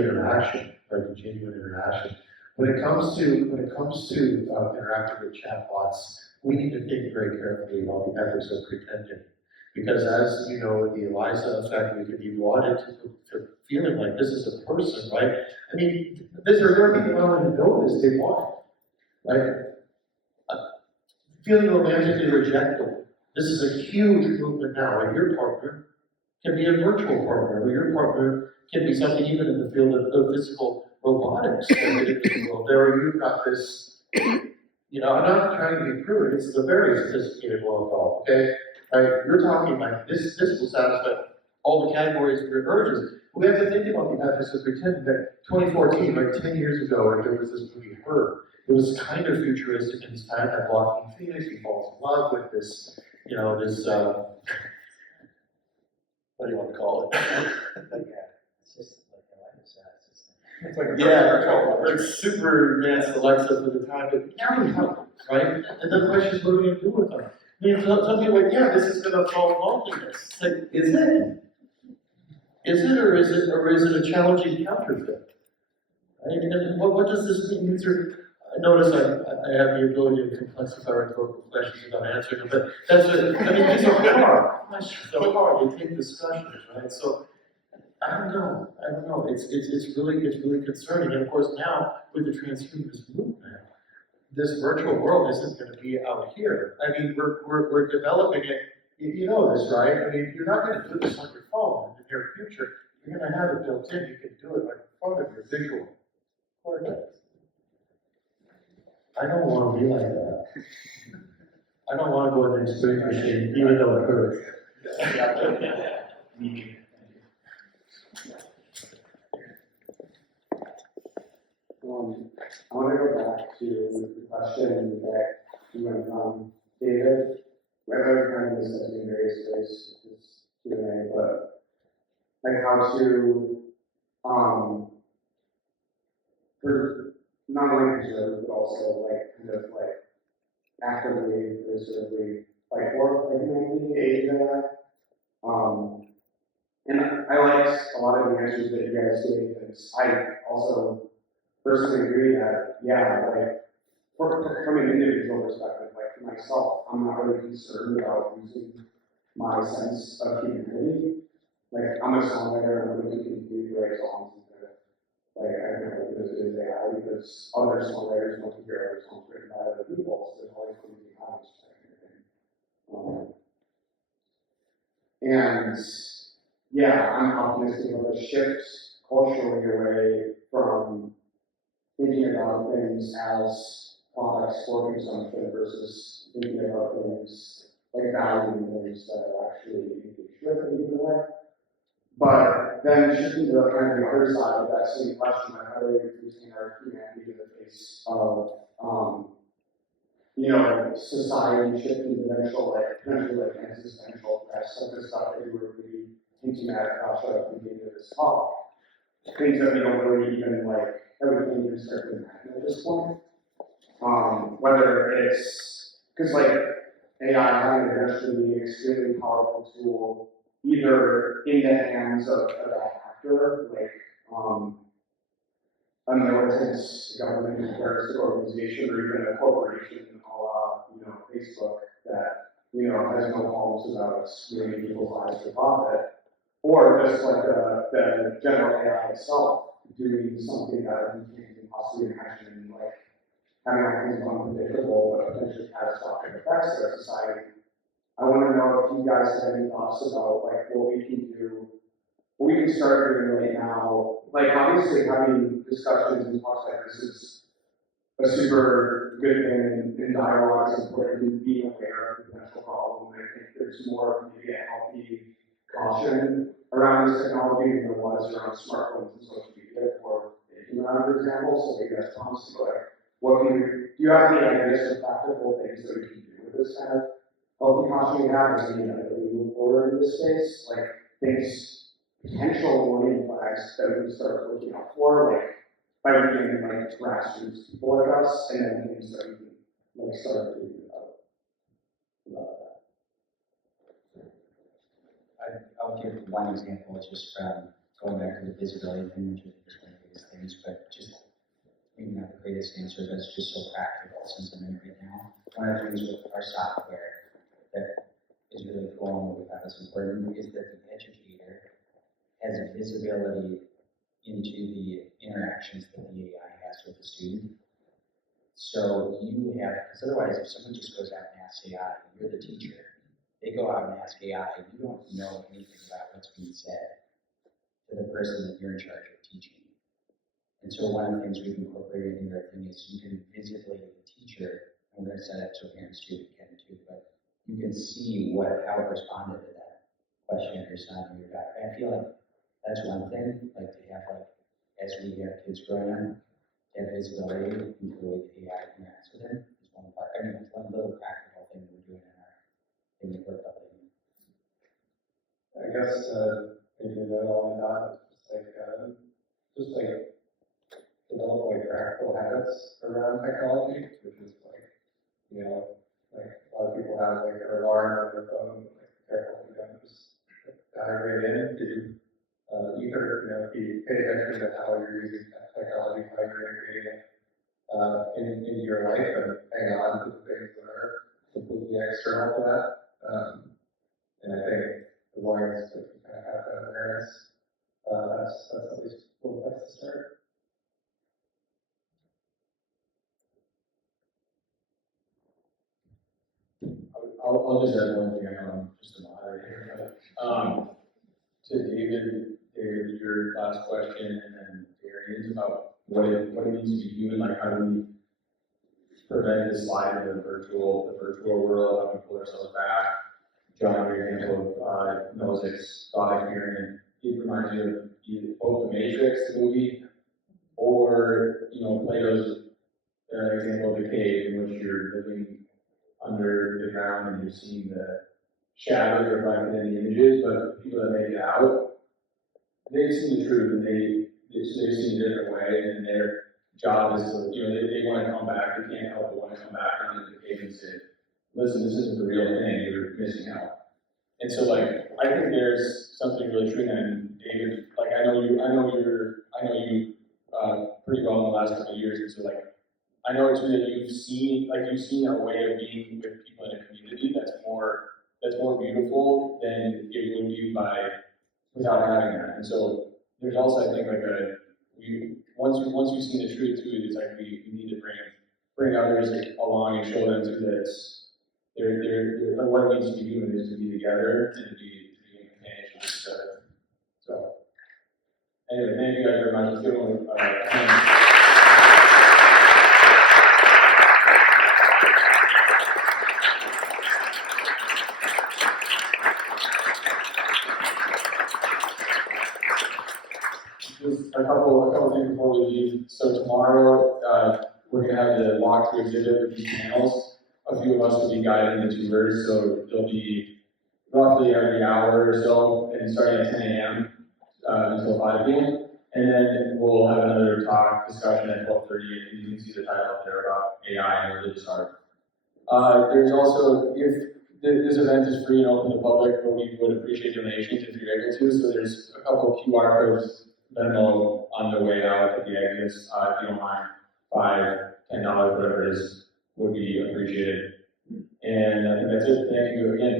interaction, right, the genuine interaction, when it comes to interacting with chatbots, we need to think very carefully about the ethics of pretending. Because as you know, with the Eliza effect, we could be brought into feeling like this is a person, right? I mean, there are people who don't even know this, they want it, right? Feeling romantically rejected. This is a huge movement now, right? Your partner can be a virtual partner, or your partner can be something even in the field of physical robotics. There you've got this, I'm not trying to be crude, it's a very sophisticated world, okay? Right? You're talking like this will satisfy all the categories of your urges. We have to think about the ethics of pretending that 2014, like 10 years ago, right, there was this movie Her. It was kind of futuristic in its time that Joaquin Phoenix, he falls in love with this, what do you want to call it? It's like It's super advanced Alexa for the time, but now we have it, right? And then the question is, what are we going to do with them? I mean, some people are like, yeah, this is going to solve loneliness. It's like, is it? Is it, or is it a challenging counterfeit? Right? And what does this mean? Notice I have the ability to complexify rhetorical questions without answering them, but these are hard. They're hard. They take discussions, right? So I don't know. It's really concerning. And of course, now with the transhumanist movement, this virtual world isn't going to be out here. I mean, we're developing it. You know this, right? I mean, you're not going to do this on your phone in the near future. You're going to have it built in. You can do it right in front of your visual cortex. I don't want to be like that. I don't want to go in the experience machine, even though it hurts. I want to go back to the question that you went from David. We're kind of discussing various ways with this Q&A, but like how to also like kind of like actively, assertively fight for like in the age of AI. And I liked a lot of the answers that you guys gave, because I also personally agree that, yeah, like, from an individual perspective, like for myself, I'm not really concerned about losing my sense of humanity. Like, I'm a songwriter, and I'm going to continue to write songs, and like, I don't know if this is AI, because other songwriters want to hear other songs written by other people, so there's always going to be honest, and yeah, I'm optimistic about the shift culturally away from thinking about things as products for consumption versus thinking about things like valuing things that are actually engaged in a way. But then shifting to kind of the other side of that same question, like how do we retain our humanity in the face of society shifting to potentially like existential threats, like the stuff that you were really hinting at about the beginning of this talk. Things that we don't really even that we can't even start to imagine at this point. Whether it's because AI might eventually be an extremely powerful tool, either in the hands of a bad actor, a militant government or terrorist organization, or even a corporation, Facebook, that has no qualms about ruining people's lives for profit, or just the general AI itself doing something that we can't even possibly imagine, having all kinds of unpredictable but potentially catastrophic effects to our society. I want to know if you guys have any thoughts about what we can do, what we can start doing right now. Obviously having discussions and talks like this is a super good thing, and dialogue is important, and being aware of the potential problem. I think there's more maybe a healthy caution around this technology than there was around smartphones and social media for dating around, for example. So maybe that's promising. What can we do? You have any ideas of practical things that we can do with this kind of healthy caution we have as we move forward in this space? Things, potential warning flags that we can start looking out for, by bringing grassroots people like us, and then things that we can start thinking about that. I'll give one example just from going back to the visibility thing, which is one of the biggest things, but just maybe not the greatest answer, but it's just so practical since I'm in it right now. One of the things with our software that is really cool and what we thought was important is that the educator has a visibility into the interactions that the AI has with the student. So you have, because otherwise if someone just goes out and asks AI, you're the teacher, they go out and ask AI, you don't know anything about what's being said to the person that you're in charge of teaching. And so one of the things we've incorporated in your thing is you can visibly, the teacher, and we're going to set it so parents too can too, but you can see how it responded to that question or son or your daughter. I feel like that's one thing, to have as we have kids growing up, to have visibility into the way the AI interacts with them is one part. I mean, it's one little practical thing we're doing in our thing that we're building. I guess maybe that all in that is develop practical habits around technology, which is a lot of people have an alarm on their phone, careful you don't just dive right in to either pay attention to how you're using technology, how you're integrating it in your life, and hang on to the things that are completely external to that. And I think as long as you kind of have that awareness, that's at least that's the start. I'll just add one thing. I know I'm just a moderator, but to David, your last question, and then Darian's about what it means to be human. How do we prevent the slide into the virtual world? How do we pull ourselves back? John, your example of Nozick's thought experiment, it reminds me of either both the Matrix, the movie, or Plato's example of the cave, in which you're living under the ground and you're seeing the shadows reflected in the images, but the people that make it out, they've seen the truth, and they've seen a different way, and they're job is to, they wanna come back, they can't help but wanna come back on the page and say, listen, this isn't the real thing, you're missing out. And so like, I think there's something really true, and David, like, I know you pretty well in the last couple of years, and so like, I know too that you've seen a way of being with people in a community that's more beautiful than it would be without having that. And so there's also, I think, like once you've seen the truth too, it's like we need to bring others along and show them too that they're like what it means to be human is to be together and to be in companionship with each other. So anyway, thank you guys very much. Let's give them a hand. Just a couple things before we leave. So tomorrow, we're gonna have the walkthrough exhibit with these panels. A few of us will be guiding the tours, so it'll be roughly every hour or so, and starting at 10 a.m. Until 5 p.m. And then we'll have another discussion at 12:30, and you can see the title up there about AI and religious art. There's also, if this event is free and open to the public, but we would appreciate donations if you're able to. So there's a couple of QR codes, Venmo on the way out at the exits. If you don't mind, $5, $10, whatever it is, would be appreciated. And I think that's it. Thank you again.